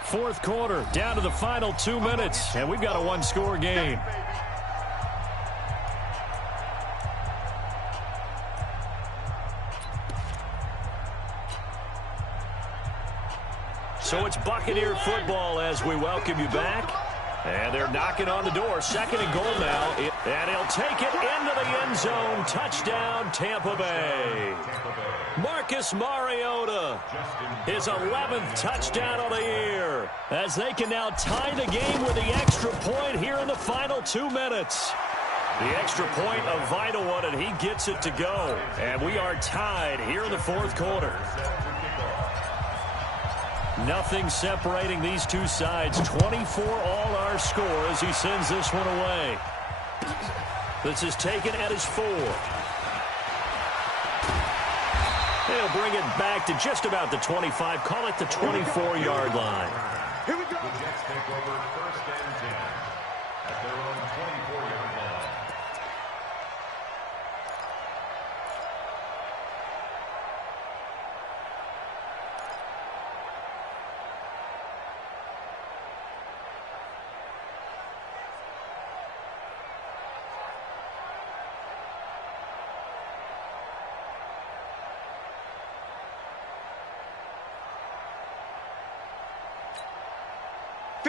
Fourth quarter, down to the final 2 minutes, and we've got a one-score game. So it's Buccaneer football as we welcome you back. And they're knocking on the door. Second and goal now. And he'll take it into the end zone. Touchdown, Tampa Bay. Marcus Mariota, his 11th touchdown of the year, as they can now tie the game with the extra point here in the final 2 minutes. The extra point, a vital one, and he gets it to go. And we are tied here in the fourth quarter. Nothing separating these two sides. 24 all our score as he sends this one away. This is taken at his 4. He'll bring it back to just about the 25. Call it the 24-yard line. Here we go. The Jets take over first and 10 at their own 24-yard line.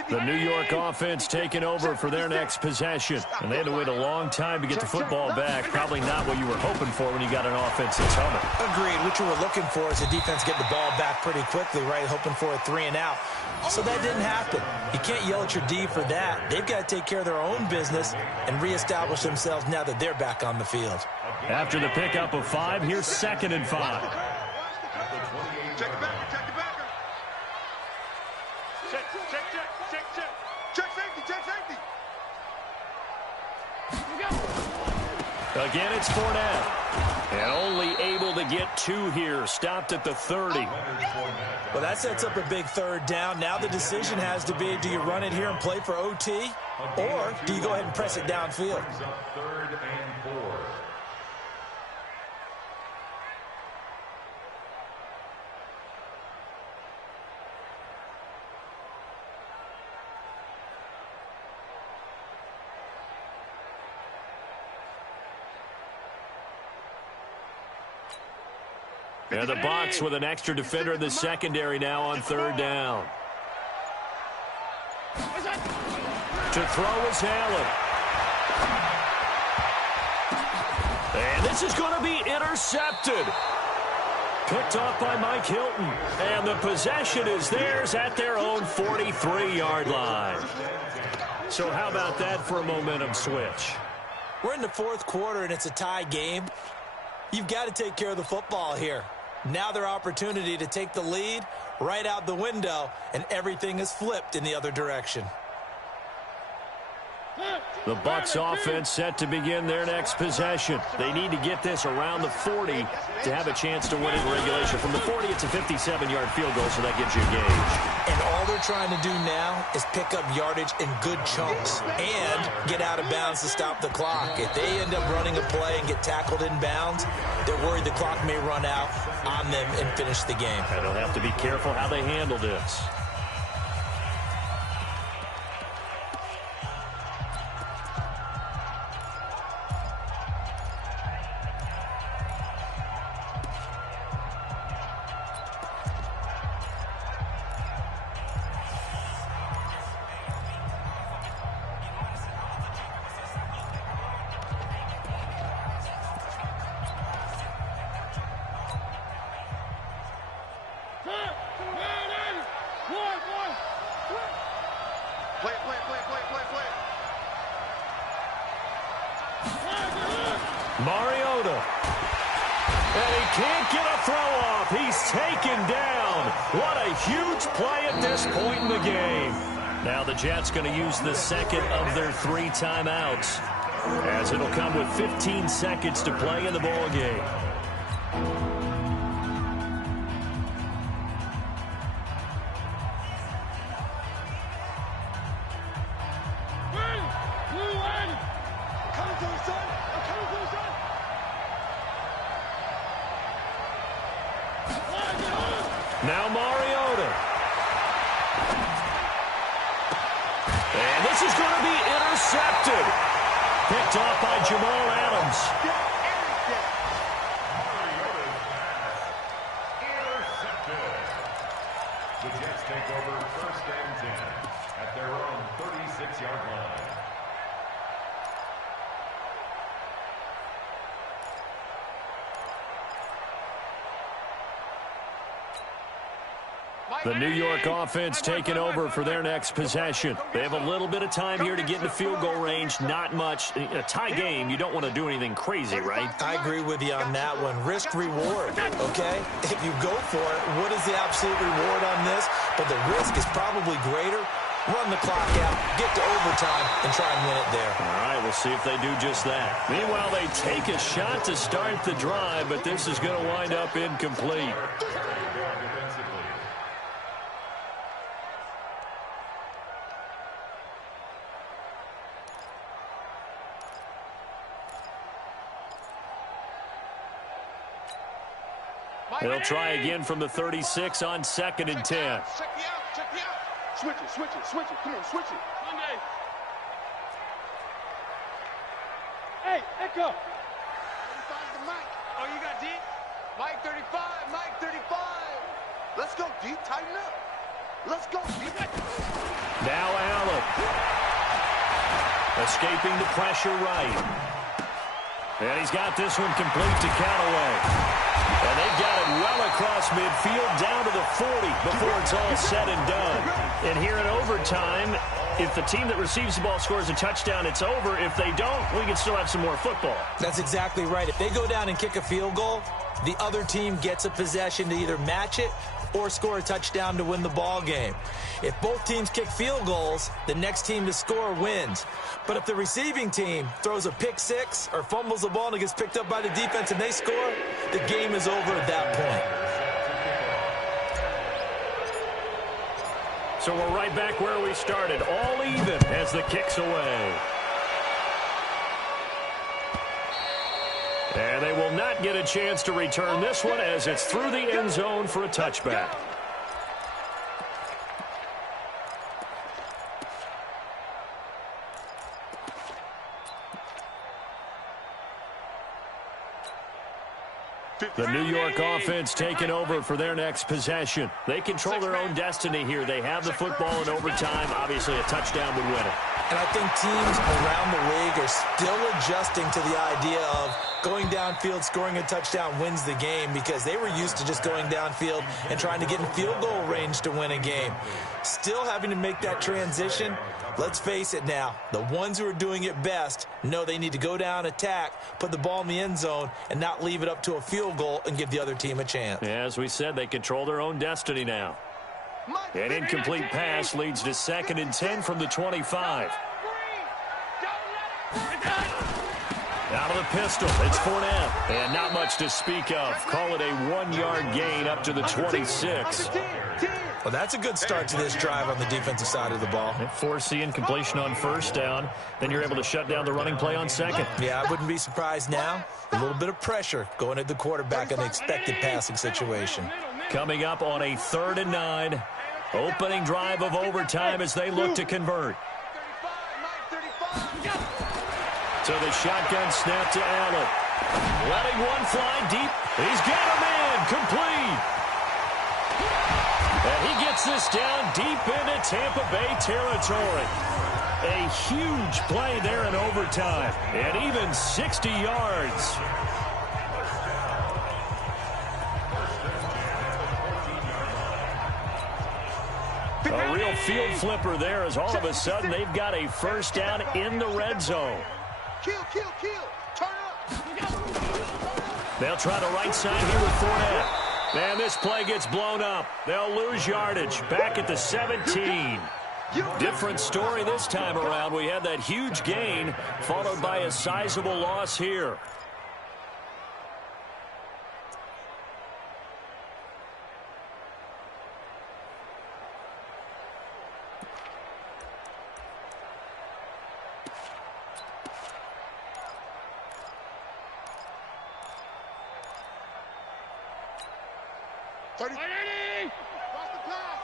The New York offense taking over for their next possession. And they had to wait a long time to get the football back. Probably not what you were hoping for when you got an offense that's humming. Agreed. What you were looking for is the defense getting the ball back pretty quickly, right? Hoping for a 3 and out. So that didn't happen. You can't yell at your D for that. They've got to take care of their own business and reestablish themselves now that they're back on the field. After the pickup of 5, here's 2nd and 5. Check it back. Check it back. Check safety. Check safety. Again, it's Fournette. And only able to get 2 here. Stopped at the 30. Well, that sets up a big third down. Now the decision has to be, do you run it here and play for OT? Or do you go ahead and press it downfield? Third and 4. And the Bucs with an extra defender in the secondary now on 3rd down. To throw is Allen. And this is going to be intercepted. Picked off by Mike Hilton. And the possession is theirs at their own 43-yard line. So how about that for a momentum switch? We're in the fourth quarter, and it's a tie game. You've got to take care of the football here. Now their opportunity to take the lead right out the window, and everything is flipped in the other direction. The Bucs offense set to begin their next possession. They need to get this around the 40 to have a chance to win in regulation. From the 40, it's a 57-yard field goal, so that gives you a gauge. And all they're trying to do now is pick up yardage in good chunks and get out of bounds to stop the clock. If they end up running a play and get tackled in bounds, they're worried the clock may run out on them and finish the game. And they'll have to be careful how they handle this. Mariota. And he can't get a throw off. He's taken down. What a huge play at this point in the game. Now the Jets going to use the second of their 3 timeouts, as it'll come with 15 seconds to play in the ball game. Now Mariota. This is going to be intercepted. Picked off by Jamal Adams. Intercepted. The Jets take over 1st and 10 at their own 36-yard line. The New York offense taking over for their next possession. They have a little bit of time here to get into field goal range. Not much. In a tie game, you don't want to do anything crazy, right? I agree with you on that one. Risk reward, okay? If you go for it, what is the absolute reward on this? But the risk is probably greater. Run the clock out, get to overtime, and try and win it there. All right, we'll see if they do just that. Meanwhile, they take a shot to start the drive, but this is going to wind up incomplete. They'll try again from the 36 on 2nd and 10. Check me out. Switch it. Come on, switch it. Monday. Hey, Echo. 35 to Mike. Oh, you got D? Mike 35. Let's go, D. Tighten up. Let's go, D. Now Allen. Escaping the pressure right. And he's got this one complete to Callaway. And they've got it well across midfield down to the 40 before it's all said and done. And here in overtime, if the team that receives the ball scores a touchdown, it's over. If they don't, we can still have some more football. That's exactly right. If they go down and kick a field goal, the other team gets a possession to either match it or score a touchdown to win the ball game. If both teams kick field goals, the next team to score wins. But if the receiving team throws a pick six or fumbles the ball and it gets picked up by the defense and they score, the game is over at that point. So we're right back where we started, all even as the kick's away. And they will not get a chance to return this one as it's through the end zone for a touchback. The New York offense taking over for their next possession. They control their own destiny here. They have the football in overtime. Obviously, a touchdown would win it. And I think teams around the league are still adjusting to the idea of going downfield, scoring a touchdown wins the game, because they were used to just going downfield and trying to get in field goal range to win a game. Still having to make that transition. Let's face it now, the ones who are doing it best know they need to go down, attack, put the ball in the end zone, and not leave it up to a field goal and give the other team a chance. Yeah, as we said, they control their own destiny now. An incomplete pass leads to 2nd and 10 from the 25. Out of the pistol, it's Fournette. And not much to speak of. Call it a 1-yard gain up to the 26. Well, that's a good start to this drive on the defensive side of the ball. Force the incompletion on 1st down. Then you're able to shut down the running play on 2nd. Yeah, I wouldn't be surprised now. A little bit of pressure going at the quarterback in an expected passing situation. Coming up on a 3rd and 9. Opening drive of overtime as they look to convert. So the shotgun snap to Allen. Letting one fly deep. He's got a man complete. And he gets this down deep into Tampa Bay territory. A huge play there in overtime. And even 60 yards. A real field flipper there as all of a sudden they've got a 1st down in the red zone. Kill. Turn up. They'll try the right side here with Fournette. Man, this play gets blown up. They'll lose yardage back at the 17. Different story this time around. We had that huge gain followed by a sizable loss here.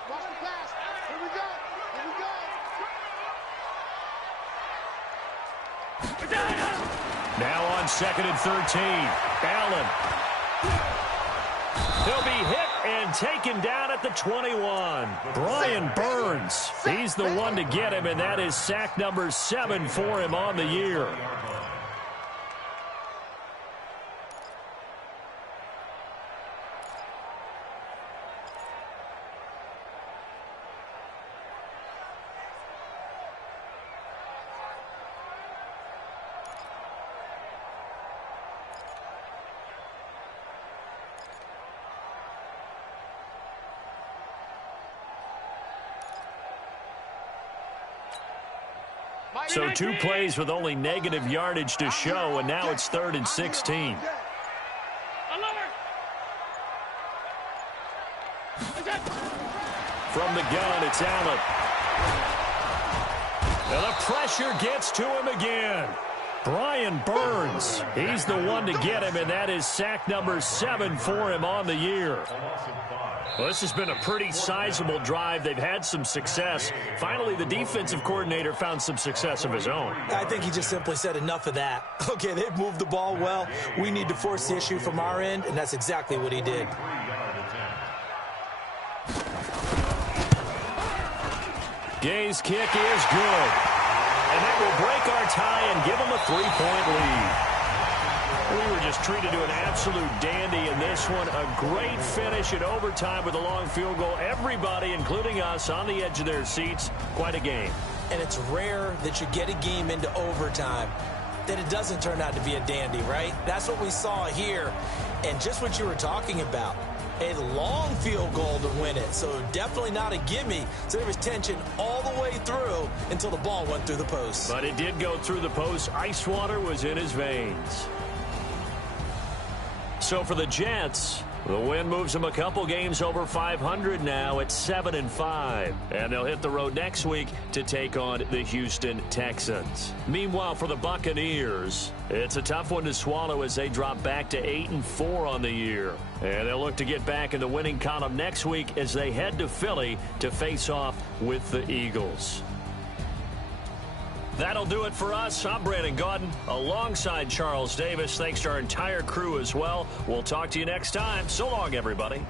Watch the pass. Here we go. Now on 2nd and 13. Allen. He'll be hit and taken down at the 21. Brian Burns. He's the one to get him, and that is sack number 7 for him on the year. So 2 plays with only negative yardage to show, and now it's 3rd and 16. From the gun, it's Allen. And the pressure gets to him again. Brian Burns, he's the one to get him, and that is sack number 7 for him on the year. Well, this has been a pretty sizable drive. They've had some success. Finally, the defensive coordinator found some success of his own. I think he just simply said enough of that. Okay, they've moved the ball well. We need to force the issue from our end, and that's exactly what he did. Gay's kick is good. And that will break our tie and give them a 3-point lead. We were just treated to an absolute dandy in this one. A great finish in overtime with a long field goal. Everybody, including us, on the edge of their seats. Quite a game. And it's rare that you get a game into overtime that it doesn't turn out to be a dandy, right? That's what we saw here. And just what you were talking about. A long field goal to win it, so definitely not a gimme. So there was tension all the way through until the ball went through the post. But it did go through the post. Ice water was in his veins. So for the Jets, the win moves them a couple games over 500 now at 7-5. And they'll hit the road next week to take on the Houston Texans. Meanwhile, for the Buccaneers, it's a tough one to swallow as they drop back to 8-4 on the year. And they'll look to get back in the winning column next week as they head to Philly to face off with the Eagles. That'll do it for us. I'm Brandon Gaudin alongside Charles Davis. Thanks to our entire crew as well. We'll talk to you next time. So long, everybody.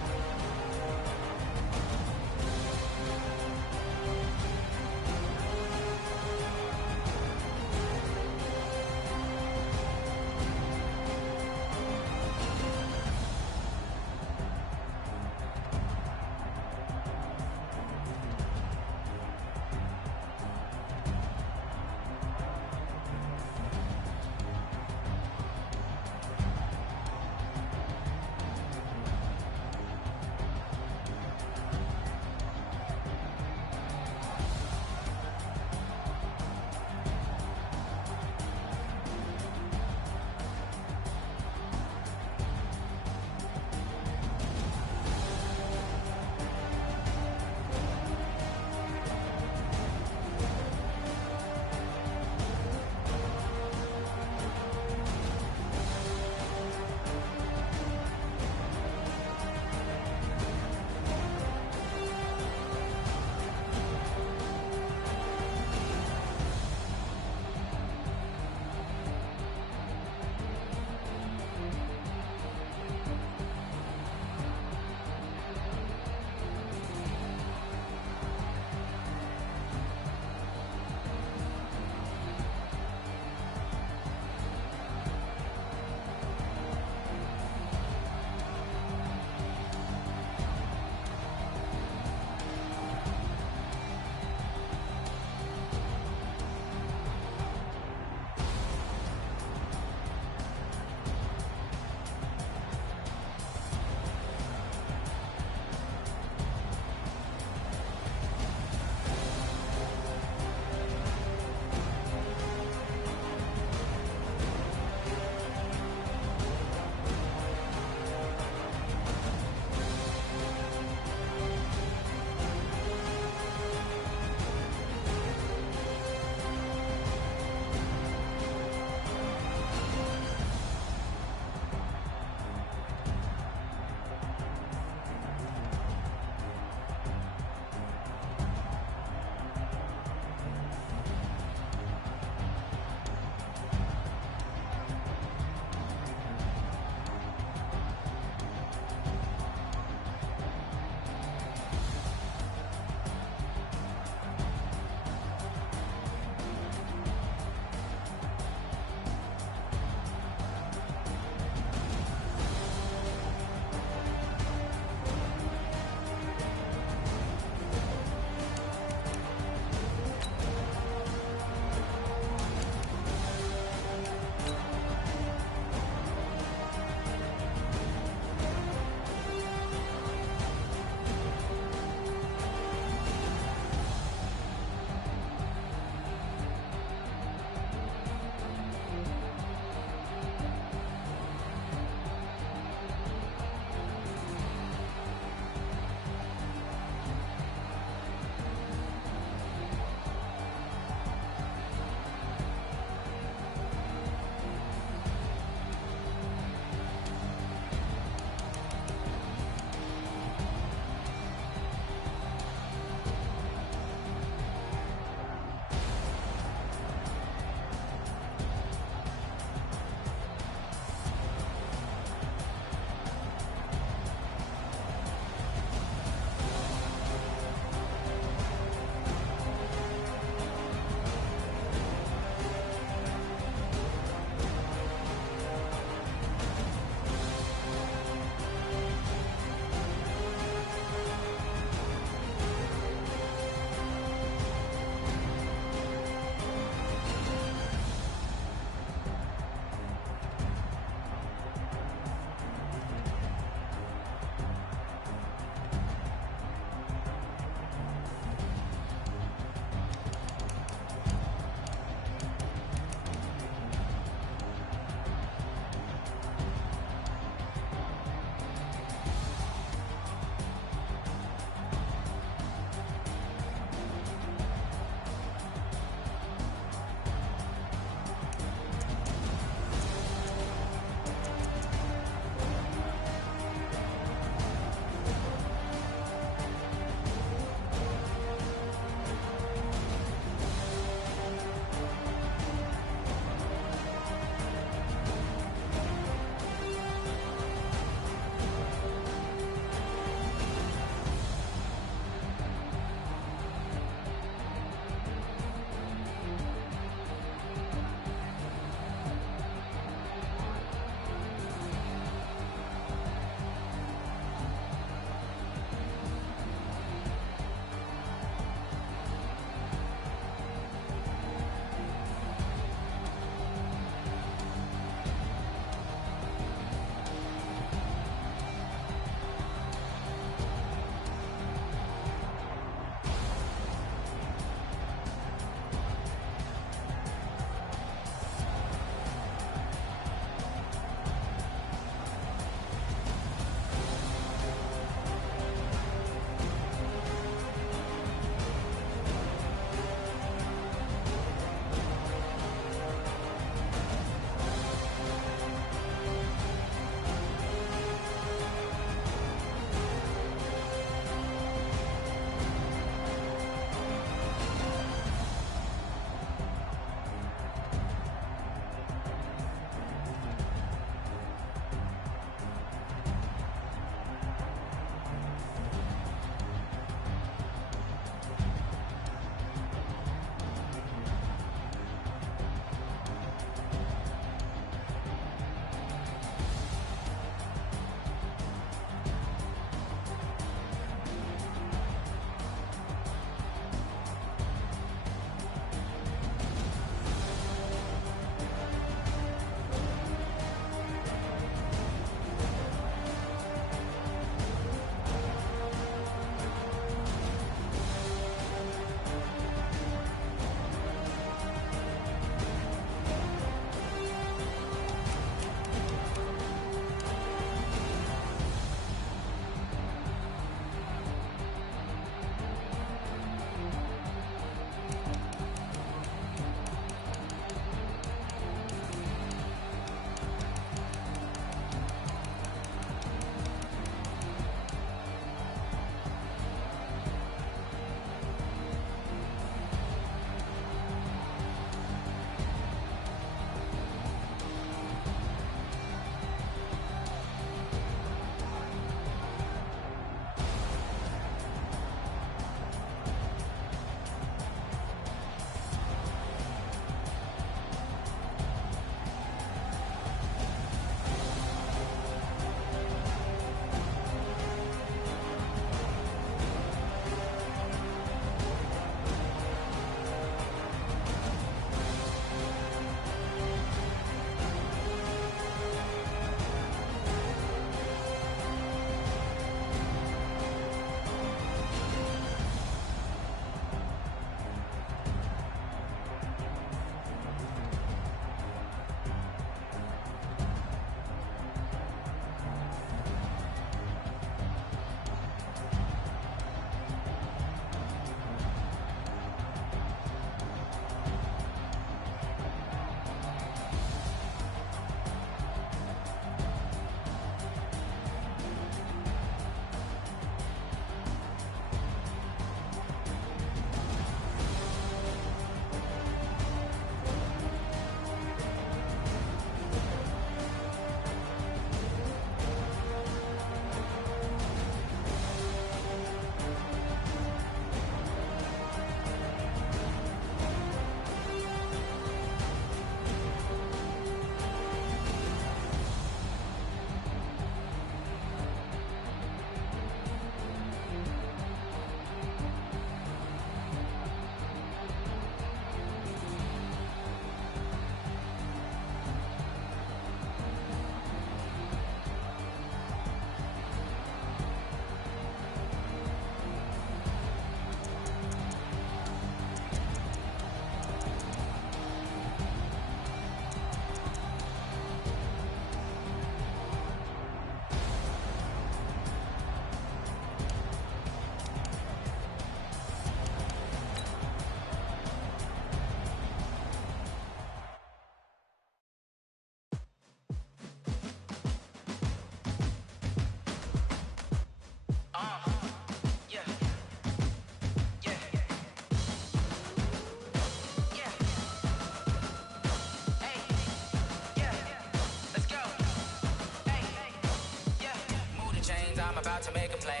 about to make a play.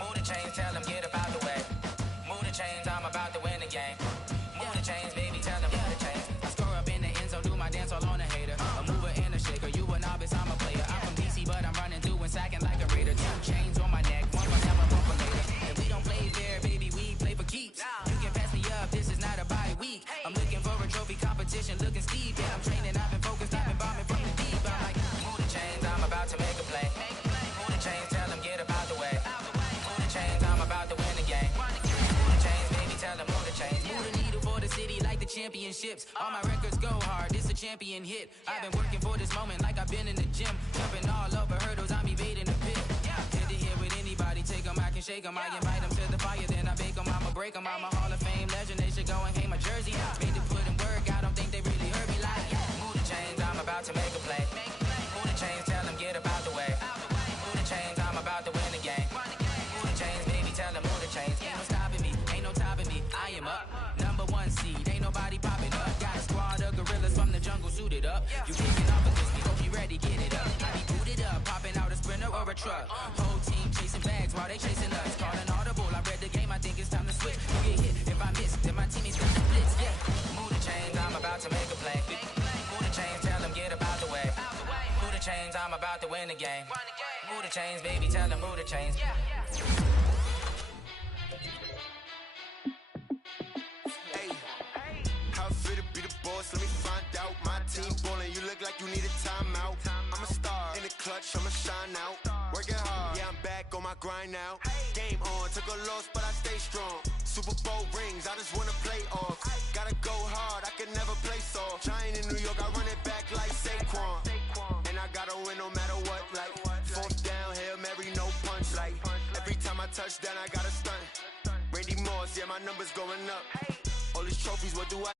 Move the chains, tell them get about the way. Move the chains, I'm about to win the game. Move the chains, baby, tell them move the chains. I score up in the end zone, do my dance all on a hater. A mover and a shaker, you a novice, I'm a player. I'm from DC, but I'm running through and sacking like a raider. 2 chains on my neck, one for never, one for later. And we don't play fair, baby, we play for keeps. You can pass me up, this is not a bye week. I'm looking for a trophy competition, looking steep. Yeah, I'm training, I've been focused, I've been bombing from the deep. I'm like, move the chains, I'm about to make a play. Move the chains, tell them get about the way. Move the chains, I'm about to win the game. Move the chains, baby, tell them move the chains. Move the needle for the city like the championships. All my records go hard, this a champion hit. I've been working for this moment like I've been in the gym. Jumping all over hurdles, I'm evading the pit. Hit to hit with anybody, take them, I can shake them. I invite them to the fire, then I bake them. I'ma break them, I'm a Hall of Fame legend. They should go and hang my jersey. Made to put in work, I don't think they really heard me like. Move the chains, I'm about to make a play. Move the chains, tell them get about the way. Move the chains, I'm about to win the game. Move the chains, baby, tell them move the chains. Ain't no stopping me, ain't no topping me. I am up, #1 seed, ain't nobody popping up. Got a squad of gorillas from the jungle suited up. You kicking off against me, hope you ready, get it up. I be booted up, popping out a sprinter or a truck. Whole team chasing bags while they chasing us. Calling audible, I read the game, I think it's time to switch. You get hit, if I miss, then my teammates got the blitz. Yeah, move the chains, I'm about to make a play. Move the chains, tell them get about the way. Move the chains, I'm about to win the game. Move the chains, baby, tell them move the chains. How fit to be the boss, let me find out. My team ballin', you look like you need a timeout. I'm a star, in the clutch, I'ma shine out. Working hard, yeah, I'm back on my grind now. Game on, took a loss, but I stay strong. Super Bowl rings, I just wanna play off. Gotta go hard, I can never play soft. Giant in New York, I run it back like Saquon. And I gotta win no matter what, like 4th down, Hail Mary, no punch. Like, every time I touch down, I gotta stunt. Randy Moss, yeah, my numbers going up. All these trophies, what do I